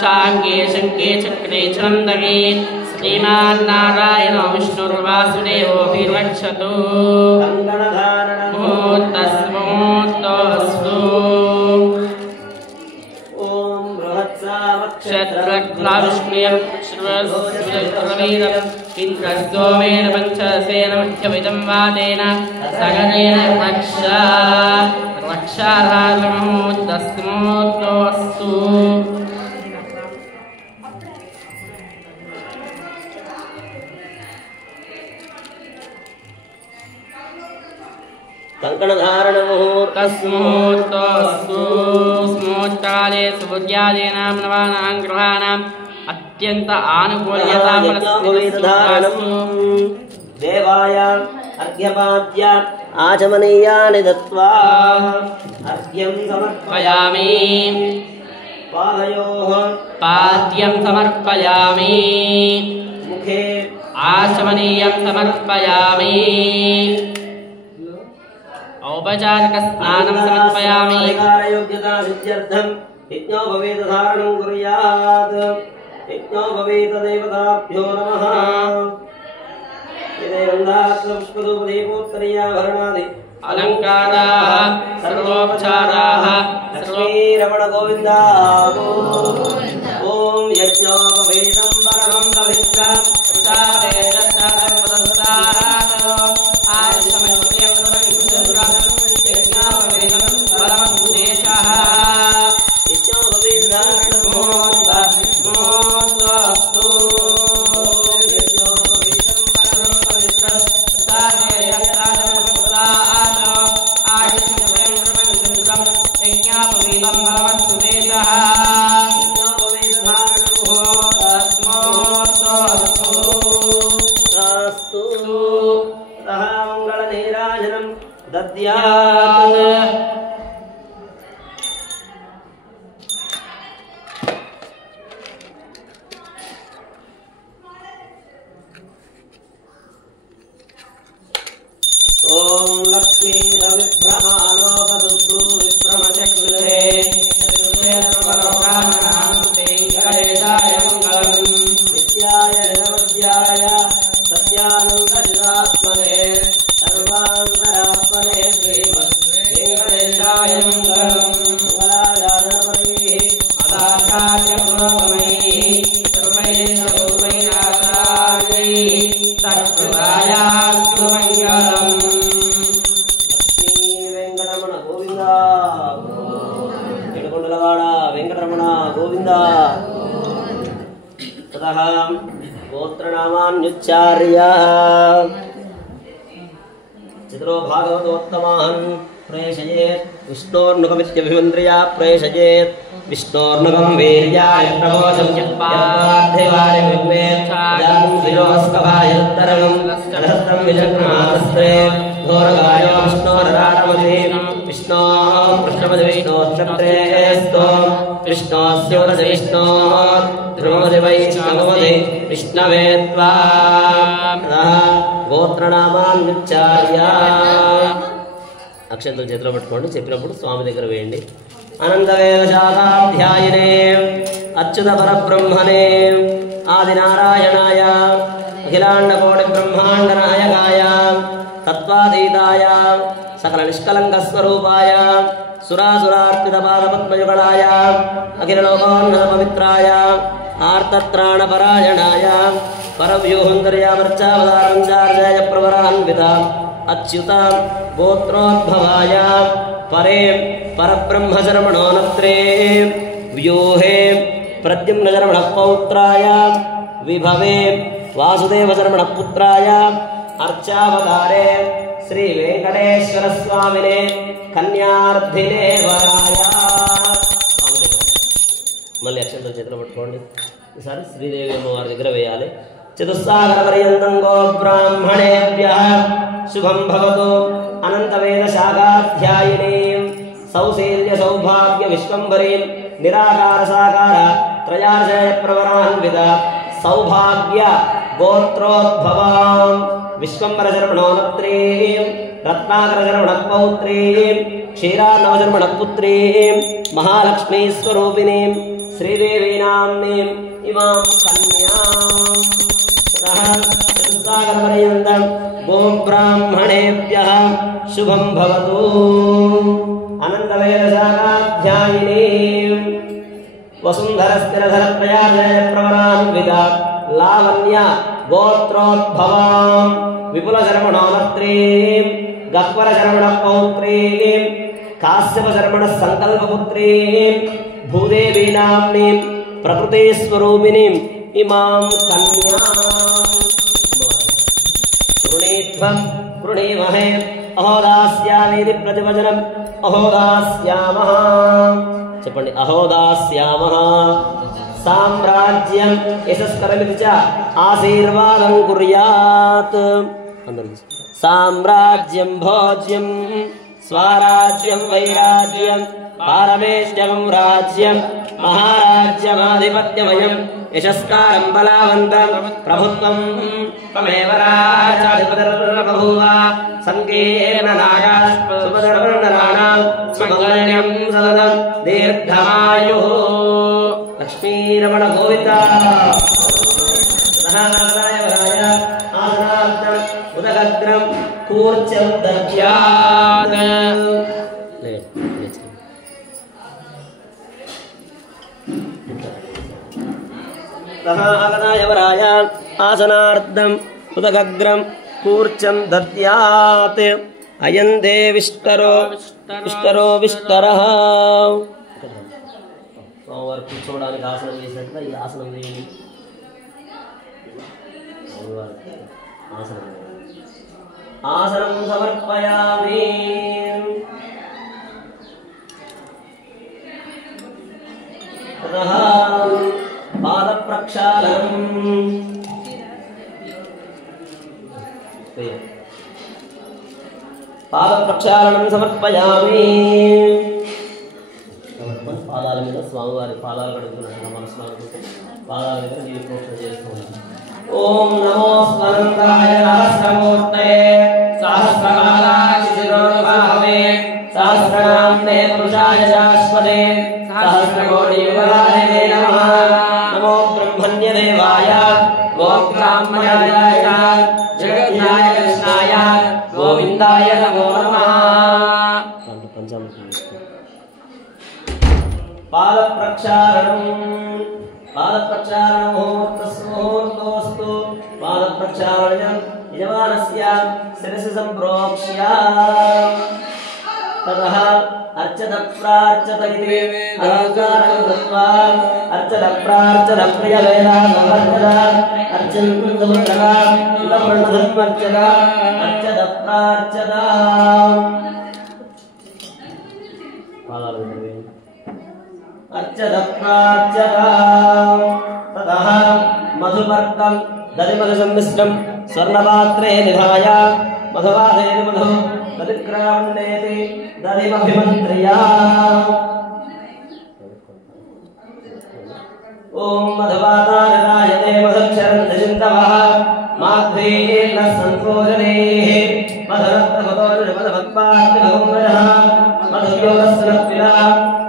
शाङ्गे शङ्के चक्रे चन्दके श्रीमान्नारायणो विष्णुर्वासुदेवोऽभिर्वक्षतु मुहूर्तस्मुहूर्तोऽस्तु ॐ क्षत्रक्लाविष्ण्यं श्रुवस्वेदं इन्द्रस्योमेन पञ्चसेन मुख्यविदं वादेन सगरेण रक्षाधारमोदस्मोत्तोऽस्तु कंकणधारण मुहूर्तस्मोत्तोऽस्तु स्मोत्काले सूर्यादीनां नवानां ग्रहाणाम् अत्यन्त आनुकूल्यता देवाय अर्घ्यपाद्य आचमनीयानि दत्त्वा अर्घ्यं समर्पयामि पादयोः पाद्यं समर्पयामि मुखे आचमनीयं समर्पयामि औपचारिक स्नानं समर्पयामि योग्यता सिद्ध्यर्थं यज्ञोपवीत धारणं कुर्यात् यज्ञोपवीत देवताभ्यो नमः पुष्पदीपोत्तरीयाभरणादि अलङ्काराः सर्वोपचाराः लक्ष्मीरमण गोविन्द ॐ यज्ञोपवीतं परमं पवित्रं चित्रो भागवतोत्तमान् प्रेषयेत् विष्णोर्नुकमित्यभिमन्त्र्या प्रेषयेत् विष्णोर्नुकं वीर्याय प्रमोदं यत्पार्थिवाय विद्वेच्छागं विरोस्कवायोत्तरं सहस्रं विचक्रमास्त्रे घोरगाय विष्णोरराटमते विष्णोः पृष्ठपदे विष्णोक्षत्रेस्तो विष्णोस्योदशे विष्णोः ध्रुवमदे वैष्णवमदे विष्णवे त्वा గోత్రనామాన్ విచార్య అక్షంతలు చేతిలో పట్టుకోండి చెప్పినప్పుడు స్వామి దగ్గర వేయండి అనంతవేద శాఖాధ్యాయనే అచ్యుత పరబ్రహ్మణే ఆదినారాయణాయ అఖిలాండకోటి బ్రహ్మాండ నాయకాయ తత్వాతీతాయ సకల నిష్కలంక స్వరూపాయ సురాసురార్పిత పాదపద్మయుగళాయ అఖిల లోకోన్నత పవిత్రాయ ఆర్తత్రాణపరాయణాయ परव्यूहन्तर्यामर्चावतारञ्चार्याय प्रवरान्विता अच्युत गोत्रोद्भवाय परे परब्रह्मचर्मणोनत्रे व्यूहे प्रद्युम्नचर्मणः पौत्राय विभवे वासुदेवचर्मणः पुत्राय अर्चावतारे श्रीवेङ्कटेश्वरस्वामिने कन्यार्थिने वराय మళ్ళీ అక్షంతలు చేతిలో పట్టుకోండి ఈసారి శ్రీదేవి అమ్మవారి దగ్గర వేయాలి చతుస్సాగర పర్యంతం గో బ్రాహ్మణేభ్యః శుభం భవతు అనంతవేద శాఖాధ్యాయినీ సౌశీల్య సౌభాగ్య విశ్వంభరీ నిరాకార సాకార త్రయాశయ ప్రవరాన్విత సౌభాగ్య గోత్రోద్భవాం విశ్వంభర శర్మణోనత్రీ రత్నాకర శర్మణ పౌత్రీ క్షీరాన్నవశర్మణ పుత్రీ మహాలక్ష్మీ స్వరూపిణీ श्रीदेवी नाम्नीं इमां कन्यां चतुस्सागरपर्यन्तं गोब्राह्मणेभ्यः शुभं भवतु अनन्तवेदशाखाध्यायिनीं वसुंधरस्थिरधर प्रयाजय प्रवरान्विता लावण्य गोत्रोद्भवां विपुल शर्मणोनत्रीं गह्वर शर्मण पौत्रीं काश्यप शर्मण संकल्पपुत्रीं भूदेवी नाम्नीं प्रकृति स्वरूपिणीं इमां कन्यां वृणीमहे अहोदास्यामीति प्रतिवचनम् अहोदास्यामः చెప్పండి अहोदास्यामः साम्राज्यं यशस्करमिति च आशीर्वादं कुर्यात् साम्राज्यं भोज्यं स्वराज्यं वैराज्यं पारमेष्ठ्यं राज्यं महाराज्यमाधिपत्यमयं यशस्कारं बलवन्तं प्रभुत्वं त्वमेव राजाधिपतिर्बभूव संकीर्णनागा सुभद्रवर्णनानां मङ्गल्यं सततं दीर्घमायुः लक्ष्मीरमण गोविन्द सहाराय आसनार्थम् उदगद्रं कूर्चं दद्यात् सहागदायवराय आसनार्थम् उदगग्रं कूर्चं दद्यात् अयं देविष्टरो विष्टरः స్వామివారు కూర్చోవడానికి ఆసనం వేసినట్టుగా ఈ ఆసనం వేయండి. ఆసనం సమర్పయామి. పాద ప్రక్షాళనం. పాద ప్రక్షాళనం సమర్పయామి. పాదాల మీద స్వామివారి పాదాలు కడుగుతున్నట్టుగా మనసులో అనుకుంటే పాదాల మీద నీరు ప్రోక్షణ చేస్తున్నాను. ఓం నమో స్వనందాయ సహస్రమూర్తయే సహస్రమాలాక్షిశిరోభావే సహస్రనామ్నే పురుషాయ శాశ్వతే సహస్రకోటియుగధారిణే నమః. నమో బ్రహ్మణ్యదేవాయ గోబ్రాహ్మణాయ జగన్నాయ కృష్ణాయ గోవిందాయ నమో నమః. పాద ప్రక్షాళనం. పాద ప్రక్షాళనం ముహూర్తోస్తు. పాద ప్రక్షాళనం యజమానస్య శిరసి సంప్రోక్ష్య తతః అర్చత ప్రార్చత ఇతి అలంకారం కృత్వా అర్చత ప్రార్చత ప్రియవేద సమర్చత అర్చంతుముద్రః లవణధర్మర్చత అర్చత ప్రార్చత. పాదాల अर्चत प्रार्चत ततः मधुपर्कं दधिमधुसम्मिश्रं स्वर्णपात्रे निधाय मधुवादेति मधु दधिक्रामण्डेति दधिमभिमन्त्र्या. ॐ मधुवातारणायते मधुक्षरन्ति सिन्धवः माध्वीर्न सन्तोषणेः मधुरत्नमधुर्मधुभक्पार्तिभगुंरजः मधुयोगस्वनप्पिला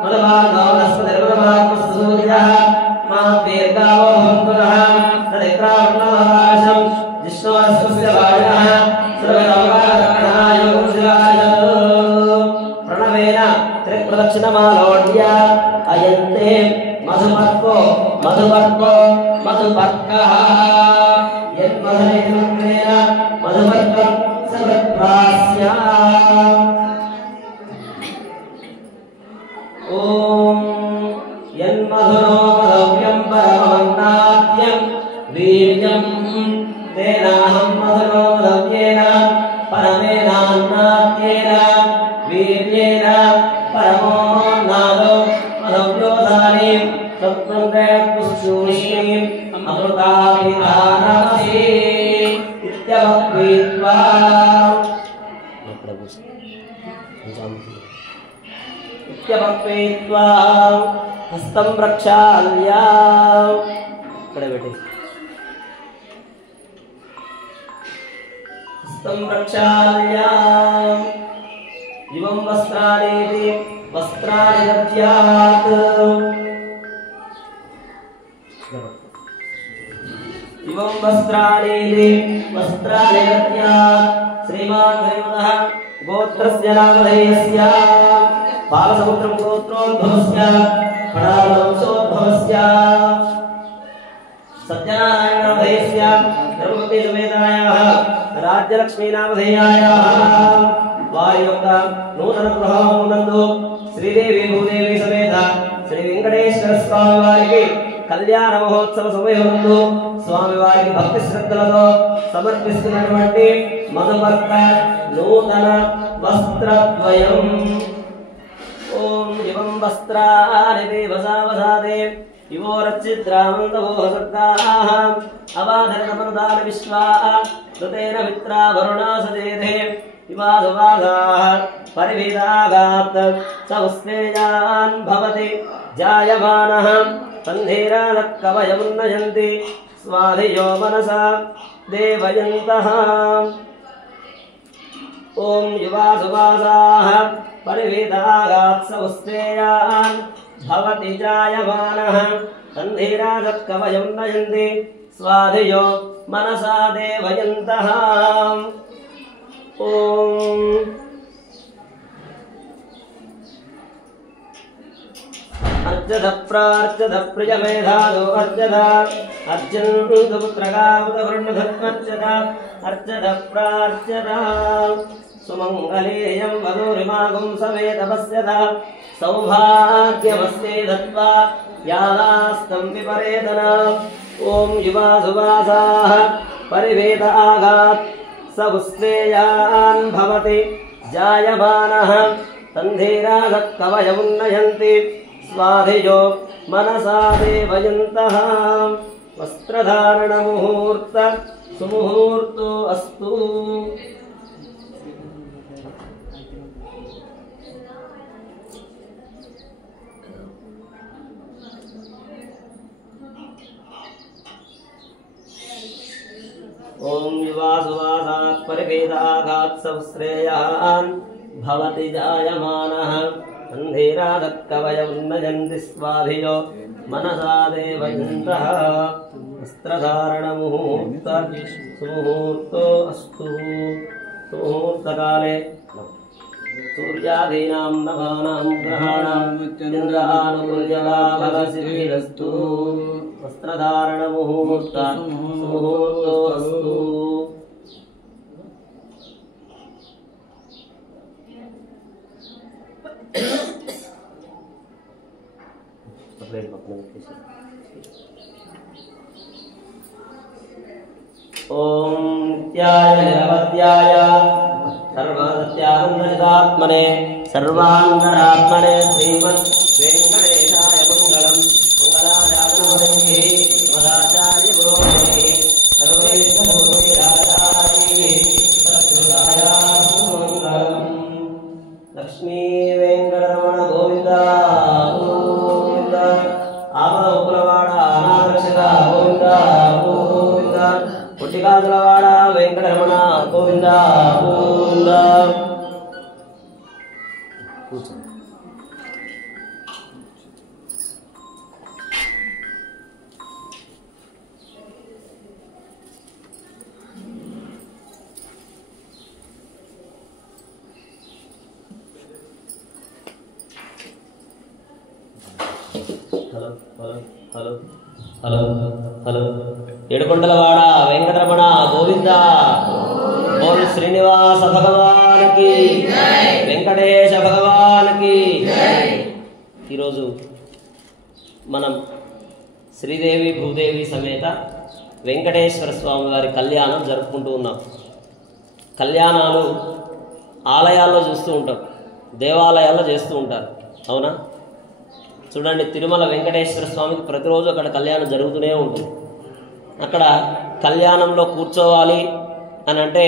मधुमार्गौनस्पतिर्मधुमार्गसूर्यः माद्दीर्घावो भवन्तुनः तदिक्रामण्णमहाशं जिष्णोऽस्वस्य वायुनः सर्वलोकाय प्रणवेन त्रिप्रदक्षिणमालोड्य अयन्ते मधुपर्को मधुपर्कः यन्मधुरेण मधुपर्कं समर्प्रास्या. ओम यन्मधुरो मधव्यं परमन्नाद्यं वीर्यं तेनाहं मधुरो मधव्येन परमेनान्नाद्येन वीर्येन परमोन्नादो मधव्योधानीं तत्त्वं अमृताभिधानमसि इत्यवक्त्वा इत्यवक्त्वा हस्तं प्रक्षाल्य हस्तं प्रक्षाल्य इवं वस्त्राणि दद्यात्. इवं वस्त्राणि दद्यात्. श्रीमान् हरिमतः गोत्रस्य नामधेयस्य बालसमुद्रं गोत्रोद्भवस्य फणावंशोद्भवस्य సత్యనారాయణామధేయస్య ధర్మపతి సమేతాయాః రాజ్యలక్ష్మీనామధేయాయాః వారి యొక్క నూతన గృహమునందు శ్రీదేవి భూదేవి సమేత శ్రీ వెంకటేశ్వర స్వామి వారికి కళ్యాణ మహోత్సవ సమయమునందు స్వామి వారికి భక్తి శ్రద్ధలతో సమర్పిస్తున్నటువంటి మధుపర్క నూతన వస్త్రద్వయం. ఓం యువం వస్త్రాని దేవసావధాదే యువోరచ్చిద్రామంతవోహసర్గాః అవాధరణమనుదాన విశ్వా కృతేన మిత్రా వరుణాసదేధే ఇవాసువాగాః పరివిదాగాత్ సౌస్నేయాన్ భవతి జాయమానః సంధీరానః కవయమున్నయంతి స్వాధియో మనసా దేవయంతః. ఓం యువాసువాసాః పరివిదాగాత్ సౌస్నేయాన్ భవతి జాయమానః సంధీరానః కవయమున్నయంతి స్వాధియో మనసా దేవయంతః. ఓం అర్జద ప్రార్జద ప్రియమేధాదో అర్జద అర్జంతు పుత్రగావృణధర్మర్జద అర్జద ప్రార్జద సుమంగళేయం వధూరిమాగం సమేత పశ్యద సౌభాగ్యమస్తే దత్వా యాదాస్తం విపరేతన. ఓం యువాసువాసాః పరివేద ఆగాత్ సౌస్నేయాన్ భవతి జాయమానః సంధీరానః కవయమున్నయంతి స్వాధియో మనసా దేవయంతః. వస్త్రధారణ ముహూర్త సుముహూర్తో అస్తు. ఓం యువాసువాసాః పరివేదాగాత్ సౌశ్రేయాన్ భవతి జాయమానః సంధీరానః కవయమున్నయంతి స్వాధియో మనసా దేవయంతః. వస్త్రధారణ ముహూర్త సుముహూర్తో అస్తు. సుముహూర్తకాలే సూర్యాదీనాం నవానాం గ్రహాణాం చంద్రానుకూల్యలాభసిద్ధిరస్తు. వస్త్రధారణ ముహూర్త సుముహూర్తో అస్తు. ఓం నిత్యాయ నిరవధ్యాయ సర్వసత్యానందనిదాత్మనే సర్వాంతరాత్మనే శ్రీమద్ వెంకటేశాయ మంగళం. మంగళాచార్య మదాచార్య పురోహితే సర్వేశ్వరాయ లక్ష్మీ వెంకటరమణ గోవింద గోవింద. ఆపదముకులవాడ అనాథరక్షక గోవింద గోవింద. పుట్టికాదులవాడ Venkataramana Govinda Govinda. Hello hello hello hello hello. ఏడుకొండలవాడ వెంకటరమణ గోవింద. ఓం శ్రీనివాస భగవానికి వెంకటేశ భగవానికి. ఈరోజు మనం శ్రీదేవి భూదేవి సమేత వెంకటేశ్వర స్వామి వారి కళ్యాణం జరుపుకుంటూ ఉన్నాం. కళ్యాణాలు ఆలయాల్లో చూస్తూ ఉంటాం, దేవాలయాల్లో చేస్తూ ఉంటారు, అవునా? చూడండి, తిరుమల వెంకటేశ్వర స్వామికి ప్రతిరోజు అక్కడ కళ్యాణం జరుగుతూనే ఉంటుంది. అక్కడ కళ్యాణంలో కూర్చోవాలి అని అంటే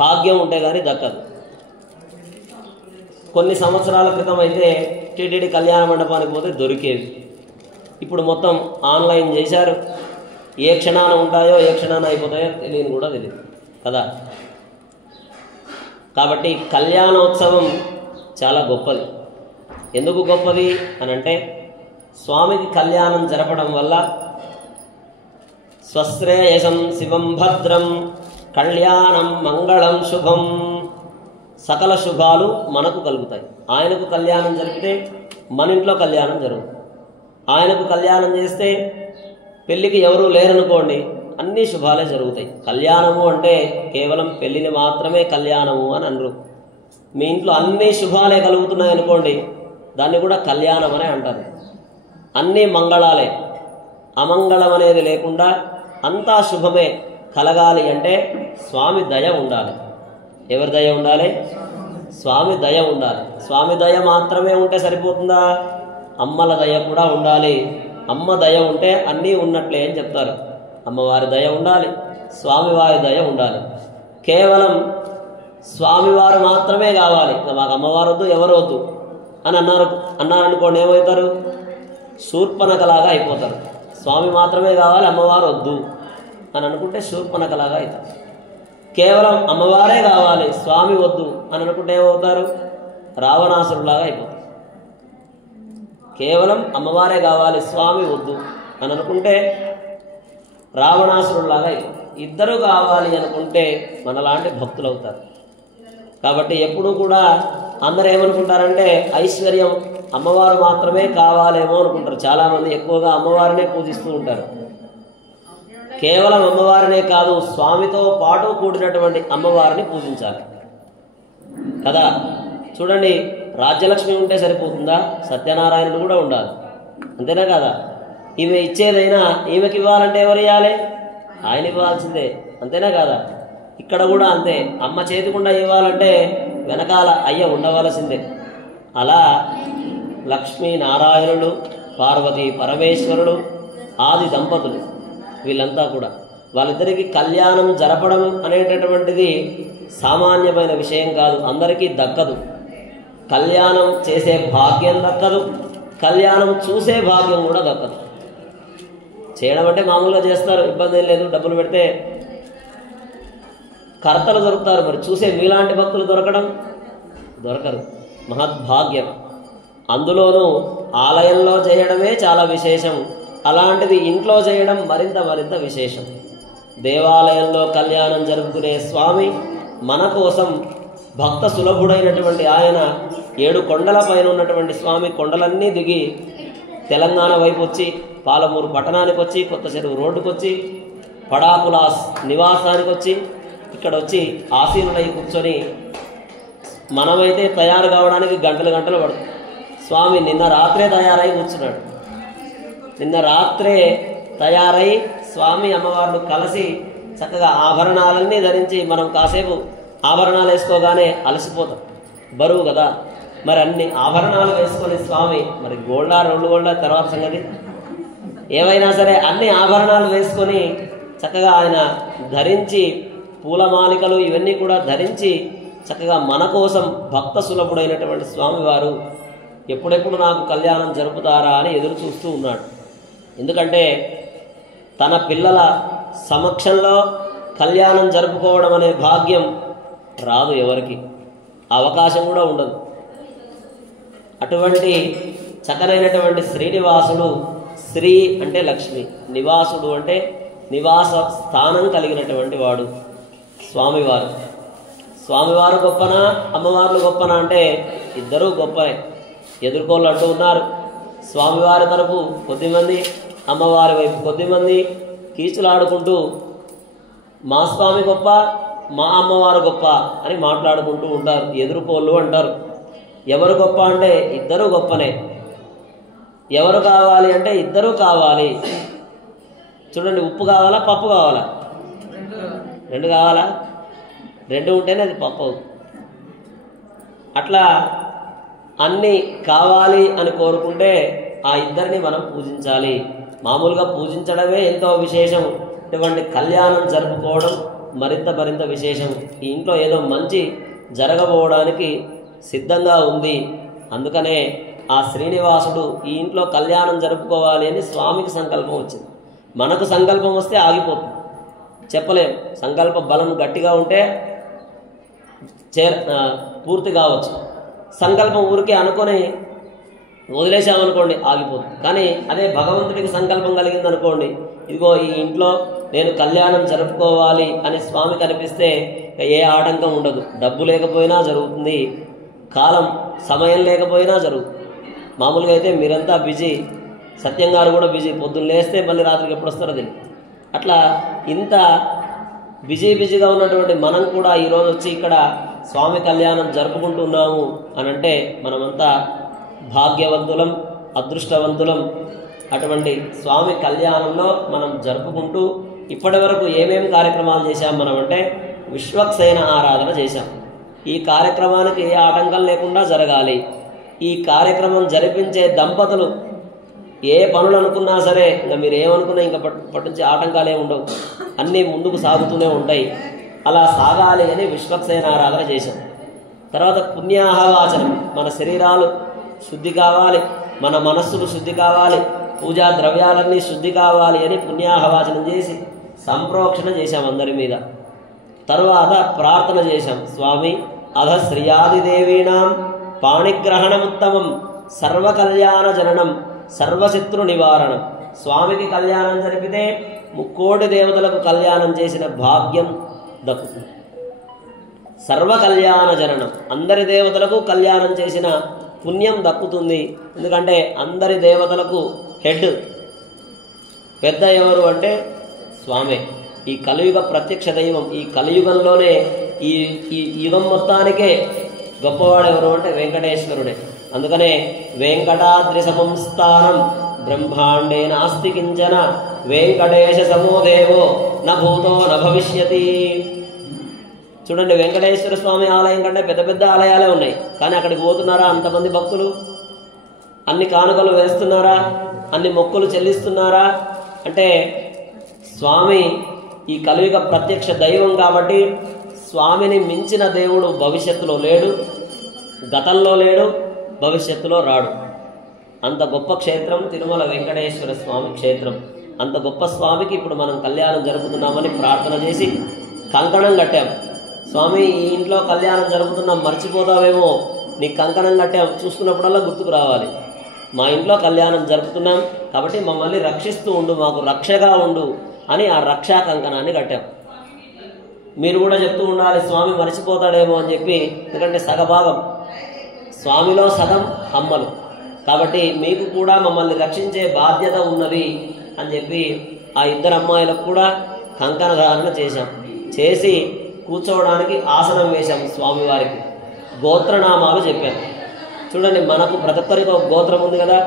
భాగ్యం ఉంటే కానీ దక్కదు. కొన్ని సంవత్సరాల క్రితం అయితే టీటీడీ కళ్యాణ మండపానికి పోతే దొరికేవి. ఇప్పుడు మొత్తం ఆన్లైన్ చేశారు. ఏ క్షణాన ఉంటాయో ఏ క్షణాన అయిపోతాయో తెలియని కూడా తెలియదు కదా. కాబట్టి కళ్యాణోత్సవం చాలా గొప్పది. ఎందుకు గొప్పది అని అంటే, స్వామికి కళ్యాణం జరపడం వల్ల స్వశ్రేయసం శివం భద్రం కళ్యాణం మంగళం శుభం, సకల శుభాలు మనకు కలుగుతాయి. ఆయనకు కళ్యాణం జరిపితే మన ఇంట్లో కళ్యాణం జరుగుతుంది. ఆయనకు కళ్యాణం చేస్తే పెళ్ళికి ఎవరు లేరనుకోండి, అన్ని శుభాలే జరుగుతాయి. కళ్యాణము అంటే కేవలం పెళ్ళిని మాత్రమే కళ్యాణము అని అనరు. మీ ఇంట్లో అన్ని శుభాలే కలుగుతున్నాయి అనుకోండి, దాన్ని కూడా కళ్యాణం అనే అంటారు. అన్నీ మంగళాలే, అమంగళం అనేది లేకుండా అంతా శుభమే కలగాలి అంటే స్వామి దయ ఉండాలి. ఎవరి దయ ఉండాలి? స్వామి దయ ఉండాలి. స్వామి దయ మాత్రమే ఉంటే సరిపోతుందా? అమ్మల దయ కూడా ఉండాలి. అమ్మ దయ ఉంటే అన్నీ ఉన్నట్లే అని చెప్తారు. అమ్మవారి దయ ఉండాలి, స్వామివారి దయ ఉండాలి. కేవలం స్వామివారు మాత్రమే కావాలి, మాకు అమ్మవారు వద్దు, ఎవరు వద్దు అని అన్నారనుకోండి, ఏమవుతారు? శూర్పణఖలాగా అయిపోతారు. స్వామి మాత్రమే కావాలి, అమ్మవారు వద్దు అని అనుకుంటే శూర్పణఖలాగా అవుతారు. కేవలం అమ్మవారే కావాలి, స్వామి వద్దు అని అనుకుంటే ఏమవుతారు? రావణాసురులాగా అయిపోతారు. కేవలం అమ్మవారే కావాలి, స్వామి వద్దు అని అనుకుంటే రావణాసురులాగా అయిపోతారు. ఇద్దరు కావాలి అనుకుంటే మనలాంటి భక్తులు అవుతారు. కాబట్టి ఎప్పుడూ కూడా అందరూ ఏమనుకుంటారంటే ఐశ్వర్యం అమ్మవారు మాత్రమే కావాలేమో అనుకుంటారు. చాలామంది ఎక్కువగా అమ్మవారినే పూజిస్తూ ఉంటారు. కేవలం అమ్మవారినే కాదు, స్వామితో పాటు కూడినటువంటి అమ్మవారిని పూజించాలి కదా. చూడండి, రాజ్యలక్ష్మి ఉంటే సరిపోతుందా? సత్యనారాయణుడు కూడా ఉండాలి, అంతేనా కదా? ఈమె ఇచ్చేదైనా ఈమెకి ఇవ్వాలంటే ఎవరు ఇవ్వాలి? ఆయన ఇవ్వాల్సిందే, అంతేనా కదా? ఇక్కడ కూడా అంతే, అమ్మ చేతికుండా ఇవ్వాలంటే వెనకాల అయ్య ఉండవలసిందే. అలా లక్ష్మీనారాయణుడు, పార్వతీ పరమేశ్వరుడు, ఆది దంపతులు వీళ్ళంతా కూడా వాళ్ళిద్దరికీ కళ్యాణం జరపడం అనేటటువంటిది సామాన్యమైన విషయం కాదు, అందరికీ దక్కదు. కళ్యాణం చేసే భాగ్యం దక్కదు, కళ్యాణం చూసే భాగ్యం కూడా దక్కదు. చేయడం అంటే మామూలుగా చేస్తారు, ఇబ్బంది ఏం లేదు, డబ్బులు పెడితే కర్తలు దొరుకుతారు. మరి చూసే మీలాంటి భక్తులు దొరకరు. మహద్భాగ్యం. అందులోనూ ఆలయంలో చేయడమే చాలా విశేషం, అలాంటిది ఇంట్లో చేయడం మరింత విశేషం. దేవాలయంలో కళ్యాణం జరుపుకునే స్వామి మన కోసం భక్త సులభుడైనటువంటి ఆయన 7 కొండల పైన ఉన్నటువంటి స్వామి కొండలన్నీ దిగి తెలంగాణ వైపు వచ్చి, పాలమూరు పట్టణానికి వచ్చి, కొత్త చెరువు రోడ్డుకు వచ్చి, పడాకులాస్ నివాసానికి వచ్చి, ఇక్కడ వచ్చి ఆసీనుడై కూర్చొని, మనమైతే తయారు కావడానికి గంటలు పడుతుంది. స్వామి నిన్న రాత్రే తయారై కూర్చున్నాడు. నిన్న రాత్రే తయారై స్వామి అమ్మవారిని కలిసి చక్కగా ఆభరణాలన్నీ ధరించి, మనం కాసేపు ఆభరణాలు వేసుకోగానే అలసిపోతాం, బరువు కదా. మరి అన్ని ఆభరణాలు వేసుకొని స్వామి, మరి గోల్డా 2 గోల్డా తర్వాత సంగతి, ఏవైనా సరే అన్ని ఆభరణాలు వేసుకొని చక్కగా ఆయన ధరించి, పూలమాలికలు ఇవన్నీ కూడా ధరించి చక్కగా మన కోసం భక్త సులభుడైనటువంటి స్వామివారు ఎప్పుడెప్పుడు నాకు కళ్యాణం జరుపుతారా అని ఎదురు చూస్తూ ఉన్నాడు. ఎందుకంటే తన పిల్లల సమక్షంలో కళ్యాణం జరుపుకోవడం అనే భాగ్యం రాదు ఎవరికి, అవకాశం కూడా ఉండదు. అటువంటి చక్కనైనటువంటి శ్రీనివాసుడు, శ్రీ అంటే లక్ష్మి, నివాసుడు అంటే నివాస స్థానం కలిగినటువంటి వాడు స్వామివారు. స్వామివారు గొప్పనా అమ్మవార్లు గొప్పనా అంటే ఇద్దరూ గొప్పనే. ఎదుర్కోళ్ళు అంటూ ఉన్నారు. స్వామివారి తరపు కొద్దిమంది, అమ్మవారి వైపు కొద్దిమంది కీచులాడుకుంటూ మా స్వామి గొప్ప, మా అమ్మవారు గొప్ప అని మాట్లాడుకుంటూ ఉంటారు. ఎదుర్కోళ్ళు అంటారు. ఎవరు గొప్ప అంటే ఇద్దరూ గొప్పనే. ఎవరు కావాలి అంటే ఇద్దరూ కావాలి. చూడండి, ఉప్పు కావాలా పప్పు కావాలా? 2 కావాలా? 2 ఉంటేనే అది పప్పు అవుతుంది. అట్లా అన్నీ కావాలి అని కోరుకుంటే ఆ ఇద్దరిని మనం పూజించాలి. మామూలుగా పూజించడమే ఎంతో విశేషం, ఇటువంటి కళ్యాణం జరుపుకోవడం మరింత విశేషం. ఈ ఇంట్లో ఏదో మంచి జరగబోవడానికి సిద్ధంగా ఉంది. అందుకనే ఆ శ్రీనివాసుడు ఈ ఇంట్లో కళ్యాణం జరుపుకోవాలి అని స్వామికి సంకల్పం వచ్చింది. మనకు సంకల్పం వస్తే ఆగిపోతుంది, చెప్పలేం. సంకల్ప బలం గట్టిగా ఉంటే పూర్తి కావచ్చు. సంకల్పం ఊరికే అనుకొని వదిలేసామనుకోండి ఆగిపోతుంది. కానీ అదే భగవంతుడికి సంకల్పం కలిగింది అనుకోండి, ఇదిగో ఈ ఇంట్లో నేను కళ్యాణం జరుపుకోవాలి అని స్వామి కనిపిస్తే ఏ ఆటంకం ఉండదు. డబ్బు లేకపోయినా జరుగుతుంది, సమయం లేకపోయినా జరుగుతుంది. మామూలుగా అయితే మీరంతా బిజీ, సత్యం గారు కూడా బిజీ, పొద్దున్న లేస్తే మళ్ళీ రాత్రికి ఎప్పుడు వస్తారో తెలియదు. అట్లా ఇంత బిజీగా ఉన్నటువంటి మనం కూడా ఈరోజు వచ్చి ఇక్కడ స్వామి కళ్యాణం జరుపుకుంటున్నాము అని అంటే మనమంతా భాగ్యవంతులం, అదృష్టవంతులం. అటువంటి స్వామి కళ్యాణంలో మనం జరుపుకుంటూ ఇప్పటి వరకు ఏమేమి కార్యక్రమాలు చేశాం మనం అంటే విశ్వక్సేన ఆరాధన చేశాం. ఈ కార్యక్రమానికి ఏ ఆటంకం లేకుండా జరగాలి. ఈ కార్యక్రమం జరిపించే దంపతులు ఏ పనులు అనుకున్నా సరే, ఇంకా మీరు ఏమనుకున్నా ఇంకా పట్టించే ఆటంకాలే ఉండవు, అన్నీ ముందుకు సాగుతూనే ఉంటాయి. అలా సాగాలి అని విశ్వక్సేన ఆరాధన చేశాం. తర్వాత పుణ్యాహవాచనం, మన శరీరాలు శుద్ధి కావాలి, మన మనస్సులు శుద్ధి కావాలి, పూజా ద్రవ్యాలన్నీ శుద్ధి కావాలి అని పుణ్యాహవాచనం చేసి సంప్రోక్షణ చేశాం అందరి మీద. తర్వాత ప్రార్థన చేశాం, స్వామి అధ శ్రియాదిదేవీనాం పాణిగ్రహణముత్తమం సర్వకళ్యాణ జననం సర్వశత్రు నివారణం. స్వామికి కళ్యాణం జరిపితే 3,000,000 దేవతలకు కళ్యాణం చేసిన భాగ్యం దక్కుతుంది. సర్వకళ్యాణ జననం, అందరి దేవతలకు కళ్యాణం చేసిన పుణ్యం దక్కుతుంది. ఎందుకంటే అందరి దేవతలకు హెడ్, పెద్ద ఎవరు అంటే స్వామి. ఈ కలియుగ ప్రత్యక్ష దైవం. ఈ కలియుగంలోనే ఈ యుగం మొత్తానికే గొప్పవాడెవరు అంటే వెంకటేశ్వరుడే. అందుకనే వెంకటాద్రి సంస్థానం బ్రహ్మాండే నాస్తి కించన వెంకటేశ సమోదేవో న భూతో న భవిష్యతి. చూడండి, వెంకటేశ్వర స్వామి ఆలయం కంటే పెద్ద పెద్ద ఆలయాలే ఉన్నాయి, కానీ అక్కడికి పోతున్నారా అంతమంది భక్తులు? అన్ని కానుకలు వేస్తున్నారా? అన్ని మొక్కులు చెల్లిస్తున్నారా? అంటే స్వామి ఈ కలియుగ ప్రత్యక్ష దైవం కాబట్టి స్వామిని మించిన దేవుడు భవిష్యత్తులో లేడు, గతంలో లేడు, భవిష్యత్తులో రాడు. అంత గొప్ప క్షేత్రం తిరుమల వెంకటేశ్వర స్వామి క్షేత్రం. అంత గొప్ప స్వామికి ఇప్పుడు మనం కళ్యాణం జరుపుతున్నామని ప్రార్థన చేసి కంకణం కట్టాం. స్వామి ఈ ఇంట్లో కళ్యాణం జరుపుతున్నాం, మర్చిపోతావేమో, నీకు కంకణం కట్టాం, చూసుకున్నప్పుడల్లా గుర్తుకు రావాలి. మా ఇంట్లో కళ్యాణం జరుపుతున్నాం కాబట్టి మమ్మల్ని రక్షిస్తూ ఉండు, మాకు రక్షగా ఉండు అని ఆ రక్షా కంకణాన్ని కట్టాం. మీరు కూడా చెప్తూ ఉండాలి, స్వామి మర్చిపోతాడేమో అని చెప్పి. ఎందుకంటే సగభాగం స్వామిలో, సగం అమ్మలు కాబట్టి మీకు కూడా మమ్మల్ని రక్షించే బాధ్యత ఉన్నది అని చెప్పి ఆ ఇద్దరు అమ్మాయిలకు కూడా కంకణ ధారణ చేశాం. చేసి కూర్చోవడానికి ఆసనం వేశాం. స్వామివారికి గోత్రనామాలు చెప్పాను. చూడండి, మనకు ప్రతి ఒక్కరికి ఒక గోత్రం ఉంది కదా,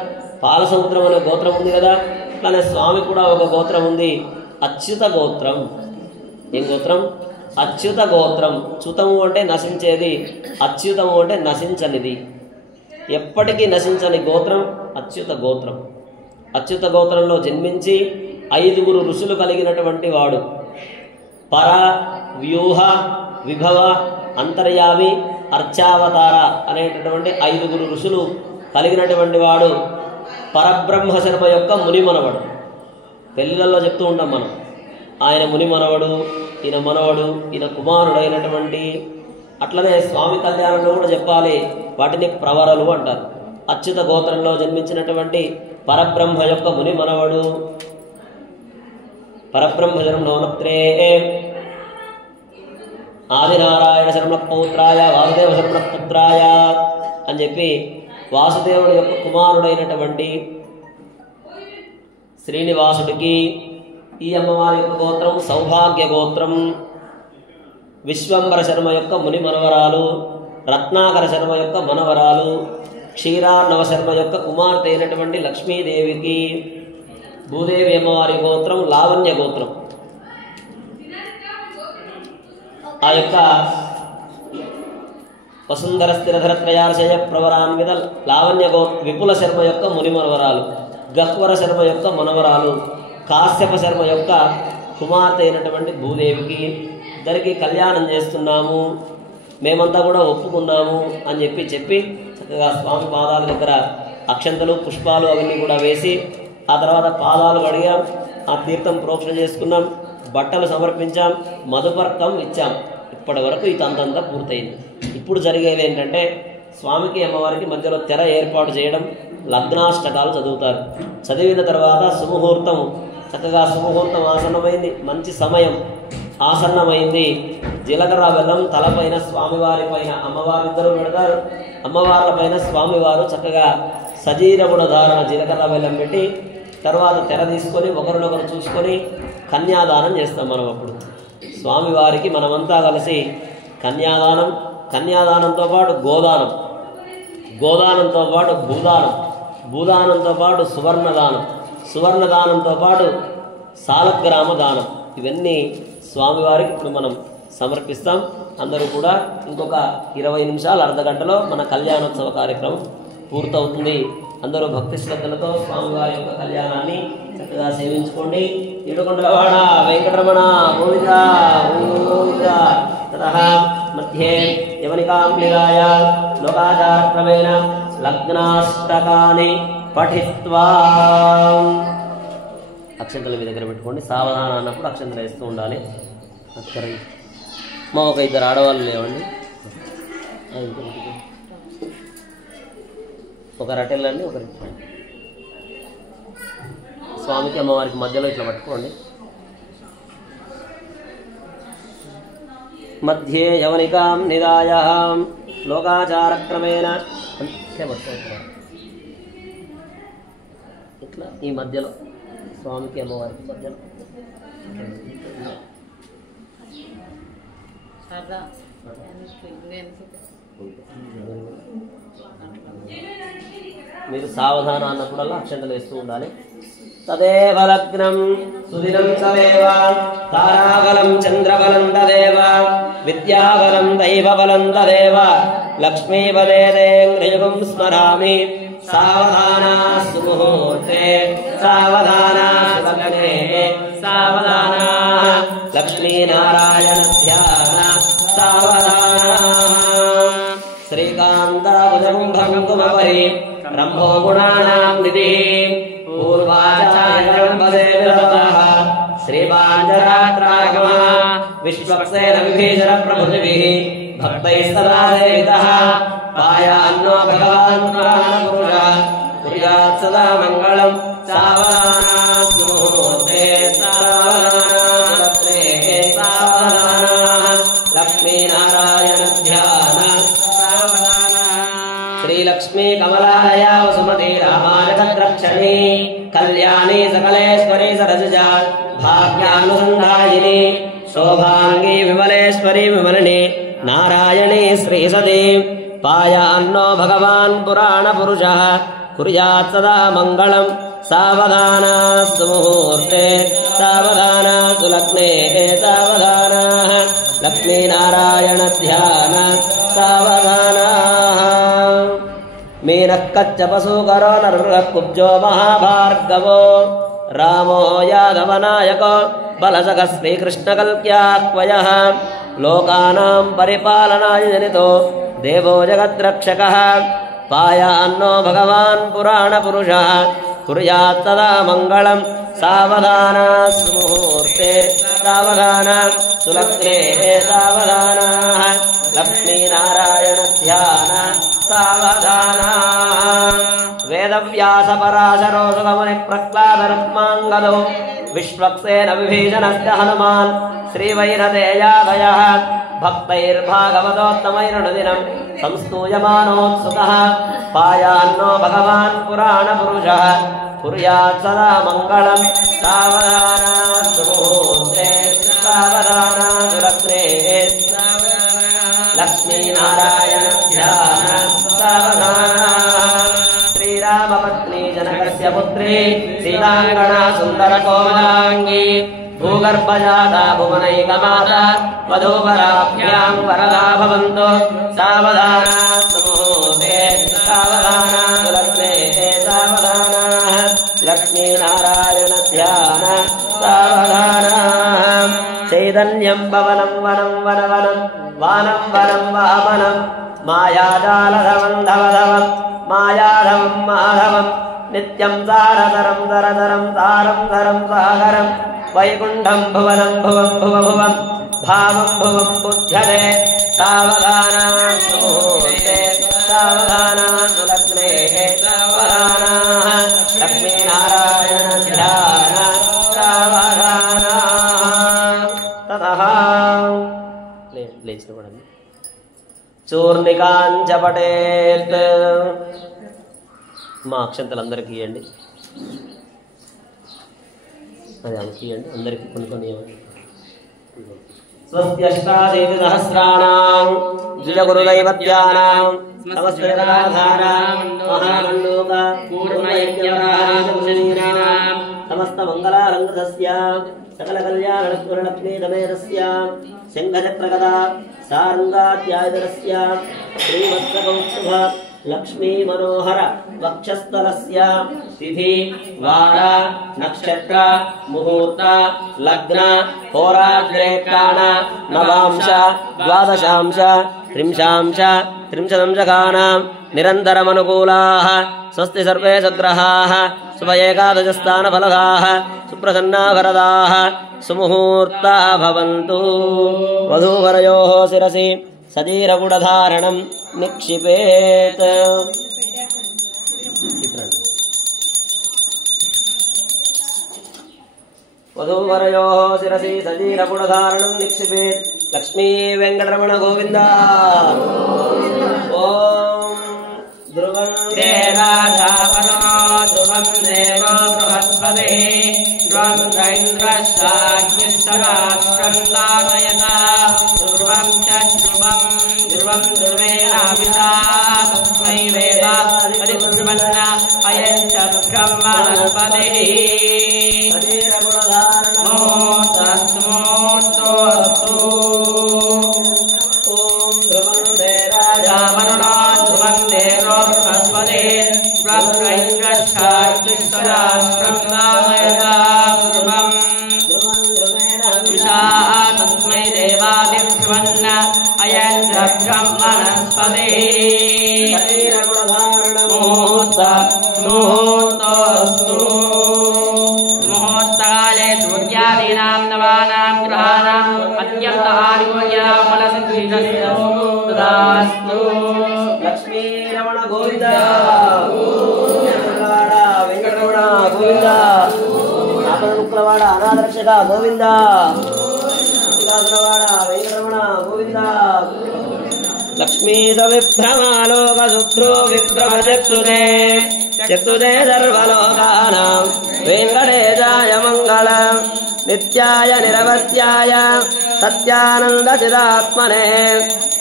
పాల సముద్రం అనే గోత్రం ఉంది కదా, అట్లానే స్వామి కూడా ఒక గోత్రం ఉంది, అచ్యుత గోత్రం. ఏం గోత్రం? అచ్యుత గోత్రం. చ్యుతము అంటే నశించేది, అచ్యుతము అంటే నశించనిది, ఎప్పటికీ నశించని గోత్రం అచ్యుత గోత్రం. అచ్యుత గోత్రంలో జన్మించి 5 ఋషులు కలిగినటువంటి వాడు. పర, వ్యూహ, విభవ, అంతర్యామి, అర్చావతార అనేటటువంటి 5 ఋషులు కలిగినటువంటి వాడు. పరబ్రహ్మ శర్మ యొక్క ముని మనవడు. పెళ్ళిళ్ళల్లో చెప్తూ ఉంటాం మనం, ఆయన ముని మనవడు, ఈయన మనవడు, ఈయన కుమారుడైనటువంటి. అట్లనే స్వామి కళ్యాణంలో కూడా చెప్పాలి, వాటిని ప్రవరలు అంటారు. అచ్యుత గోత్రంలో జన్మించినటువంటి పరబ్రహ్మ యొక్క ముని మనవడు. పరబ్రహ్మ శర్మణోనత్రే ఆదినారాయణ శర్మ పౌత్రాయ వాసుదేవ శర్మ పుత్రాయ అని చెప్పి వాసుదేవుడి యొక్క కుమారుడైనటువంటి శ్రీనివాసుడికి ఈ అమ్మవారి యొక్క గోత్రం సౌభాగ్య గోత్రం. విశ్వంబర శర్మ యొక్క ముని మనవరాలు, రత్నాకర శర్మ యొక్క మనవరాలు, క్షీరార్ణవ శర్మ యొక్క కుమార్తె అయినటువంటి లక్ష్మీదేవికి. భూదేవి అమ్మవారి గోత్రం లావణ్య గోత్రం. ఆ యొక్క వసుంధర స్థిరధరత్రయాశయ ప్రవరాన్విత లావణ్య విపుల శర్మ యొక్క ముని మనవరాలు, గహ్వర శర్మ యొక్క మనవరాలు, కాశ్యప శర్మ యొక్క కుమార్తె అయినటువంటి భూదేవికి. ఇద్దరికి కళ్యాణం చేస్తున్నాము, మేమంతా కూడా ఒప్పుకున్నాము అని చెప్పి చక్కగా స్వామి పాదాల దగ్గర అక్షంతలు, పుష్పాలు అవన్నీ కూడా వేసి ఆ తర్వాత పాదాలు కడిగాం, ఆ తీర్థం ప్రోక్షణ చేసుకున్నాం, బట్టలు సమర్పించాం, మధుపర్కం ఇచ్చాం. ఇప్పటి వరకు ఈ తంతంతా పూర్తయింది. ఇప్పుడు జరిగేది ఏంటంటే స్వామికి అమ్మవారికి మధ్యలో తెర ఏర్పాటు చేయడం, లగ్నాష్టకాలు చదువుతారు. చదివిన తర్వాత సుముహూర్తం, చక్కగా సుముహూర్తం ఆసన్నమైంది, మంచి సమయం ఆసన్నమైంది. జీలకర్ర బెల్లం తలపైన స్వామివారి పైన అమ్మవారు ఇద్దరు పెడతారు. అమ్మవార్ల పైన స్వామివారు చక్కగా సజీరముడ ధారణ జీలకర్ర బెల్లం పెట్టి తర్వాత తెర తీసుకొని ఒకరినొకరు చూసుకొని కన్యాదానం చేస్తాం మనం. అప్పుడు స్వామివారికి మనమంతా కలిసి కన్యాదానం, కన్యాదానంతో పాటు గోదానం, గోదానంతో పాటు భూదానం, భూదానంతో పాటు సువర్ణదానం, సువర్ణదానంతో పాటు సాలగ్రామ దానం, ఇవన్నీ స్వామివారికి ఇప్పుడు మనం సమర్పిస్తాం. అందరూ కూడా ఇంకొక 20 నిమిషాలు అర్ధగంటలో మన కళ్యాణోత్సవ కార్యక్రమం పూర్తవుతుంది. అందరూ భక్తి శ్రద్ధలతో స్వామివారి యొక్క కళ్యాణాన్ని చక్కగా సేవించుకోండి. ఏడుకొండలవాడ వెంకటరమణ గోవింద గోవింద. తతః మధ్యే యవనికాం నిరాయ లోకాచారక్రమేణ లగ్నాష్టకాని పఠిత్వా. అక్షంతలు మీ దగ్గర పెట్టుకోండి. సావధాన అన్నప్పుడు అక్షంతలు వేస్తూ ఉండాలి. మా ఒక ఇద్దరు ఆడవాళ్ళు లేవండి, ఒకరు అటెళ్ళండి, ఒకరి స్వామికి అమ్మవారికి మధ్యలో ఇట్లా పట్టుకోండి. మధ్యే యవనికాం నిదాయ లోకాచారక్రమేణ ఇట్లా ఈ మధ్యలో స్వామికి అమ్మవారికి మధ్యలో మీరు సావధాన అన్నప్పుడల్లా అక్షంతలు వేస్తూ ఉండాలి. తదేవ లగ్నం సుదినం తదేవ తారాబలం చంద్రబలం తదేవ విద్యాబలం దైవబలం తదేవ లక్ష్మీపదేంద్రియగం స్మరామి. సావధానా సుముహూర్తే సావధానా సులగ్నే సావధానా లక్ష్మీనారాయణ ధ్యాన సావధానా. శ్రీకాంతాభుజం భంగుమపరి రంభో గుణానాం నిధి పూర్వాచార్యం పదే విరతః శ్రీపాంచరాత్రాగమః విశ్వక్సేన విభీషణ ప్రభుభిః భక్తైః సదా సేవితః పాయాన్నో భగవాన్ పురాణపురుషः కుర్యాత్ సదా మంగళం. సావధానా సుముహూర్తే సావధానా సావధానా లక్ష్మీనారాయణ ధ్యాన సావధానా. శ్రీలక్ష్మీ కమలాలయ వసుమతి రామాజగద్రక్షణి కళ్యాణి సకలేశ్వరి సరసిజా భాగ్యానుసంధాయిని శోభాంగి విమలేశ్వరి విమలిని నారాయణి శ్రీసతి పాయాన్నో భగవాన్ పురాణ పురుషః కుర్యాత్ సదా మంగళం. సావధానా సుముహూర్తే సావధానా సులగ్నే సావధానా లక్ష్మీనారాయణ ధ్యాన సావధానా. మీనః కచ్చపసూకరో నరుః కుబ్జో మహాభార్గవో రామో యాదవనాయకో బలసగ శ్రీకృష్ణకల్క్యాహ్వయః లోకానాం పరిపాలనాయ జనితో దేవో జగద్రక్షకః పాయాన్నో భగవాన్ పురాణపురుషः కుర్యాత్ తదా మంగళం. సావధానా సుముహూర్తే సావధానా సులగ్నే సావధానా లక్ష్మీనారాయణ ధ్యాన సావధానా. వేదవ్యాస పరాశరో సుగముని ప్రహ్లాద రుక్మాంగదో విశ్వక్సేన విభీషణశ్చ హనుమాన్ శ్రీవైరదేయాదయః భక్తైర్భాగవతోత్తమైర్నుదినం సంస్తూయమానోత్సుకః పాయాన్నో భగవాన్ పురాణపురుషः కుర్యాత్ సదా మంగళం. సావధానా సుముహూర్తే సావధానా సులగ్నే లక్ష్మీనారాయణ ధ్యాన సావధానా. శ్రీరామపత్ని జనకస్య పుత్రి సీతాంగణా సుందర కోమలాంగి భూగర్భజాతా భువనైకమాత వధూవరాభ్యాం వరదా భవంతు. సావధానా సుముహూర్తే సావధానా సులగ్నే సావధానా లక్ష్మీనారాయణ ధ్యాన సావధానా. చైతన్యం భవనం వనం వనవనం వానం వనం వామనం మాయాజాలధవం ధవధవం మాయాధవం మాధవం నిత్యం సారధరం ధరధరం సారం ధరం సాగరం వైకుంఠం భువనం భువం భువభువం భావం భువం బుధ్యతే. సావధానా సుముహూర్తే సావధానా సులగ్నే సావధానా లక్ష్మీనారాయణ ధ్యాన సావధానా. తతః చూర్ణికాంచ పఠేత్. మా అక్షంతలందరికీ ఇవ్వండి, అది ఆమెకి ఇవ్వండి, అందరికీ కొన్ని కొన్ని ఇవ్వండి. స్వస్త్యష్టాశీతి సహస్రాణాం ద్విజగురుదైవత్యానాం సమస్తరాధారాం మహామండూక పూర్ణయజ్ఞరాజమునీనాం సమస్త మంగళాలంకృతస్య సకల కళ్యాణలక్ష్మీతమేతస్య శంఖచక్రగదా సారంగాత్యాయుధరస్య శ్రీవత్సకౌస్తుభ లక్ష్మీ మనోహర వక్షస్థలస్య తిథి వార నక్షత్ర ముహూర్త లగ్న హోరాగ్రేకాణ నవాంశ ద్వాదశాంశ త్రింశాంశ త్రింశదంశకానాం నిరంతరమనుకూలాః స్వస్తి సర్వే సద్గ్రహాః శుభ ఏకాదశస్థానఫలదాః సుప్రసన్నాభరదాః సుముహూర్తా భవంతు. వధూవరయోః శిరసి సదీరగుడధారణం నిక్షిపేత్. వధూవరయోః శిరసి సదీరగుడధారణం నిక్షిపేత్. లక్ష్మీ వెంకటరమణ గోవింద. ఓం ధ్రువం రాజాపనో ధ్రువం దేవో బృహస్పతిః ధ్రువం ఇంద్రశ్చాగ్నిశ్చరాష్ట్రం దారయత ధ్రువం చ ధ్రువం ధ్రువం ధ్రువేణావితా తస్మై దేవా పరిధ్రువన్న అయం చ బ్రహ్మణస్పతిః. ముహూర్తస్తు ఓం ధ్రువం రాజాపనో ధ్రువం దేవో బృహస్పతిః ధ్రువం ఇంద్రశ్చాగ్నిశ్చరాష్ట్రం దారయత ధ్రువం తస్మై దేవాభిధ్రువన్న అయం చ బ్రహ్మణస్పతిః. ముహూర్తస్తు ముహూర్తకాలే సూర్యాదీనాం నవానాం గ్రహాణాం అత్యంత ఆరోగ్యాం ఫలసిద్ధిరస్తు. లక్ష్మీ రమణ గోవింద. వెంకటరమణ గోవింద. ఆపదముక్లవాడ అనాథరక్షక గోవింద. వాడ వెంకటరమణ గోవింద. లక్ష్మీ సవిభ్రమాలోక శుభ్రో విభ్రమచక్షురే చక్షురే సర్వలోకానాం వెంకటేశాయ మంగళం. నిత్యాయ నిరవధ్యాయ సత్యానంద చిదాత్మనే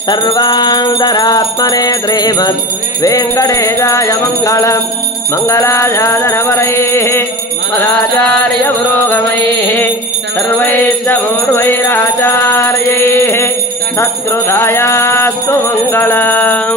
సర్వాంతరాత్మనే శ్రీమద్ వెంకటేశాయ మంగళం. మంగళాశాసనపరైః మదాచార్య పురోగమైః సర్వైశ్చ పూర్వైరాచార్యైః సత్కృతాయాస్తు మంగళం.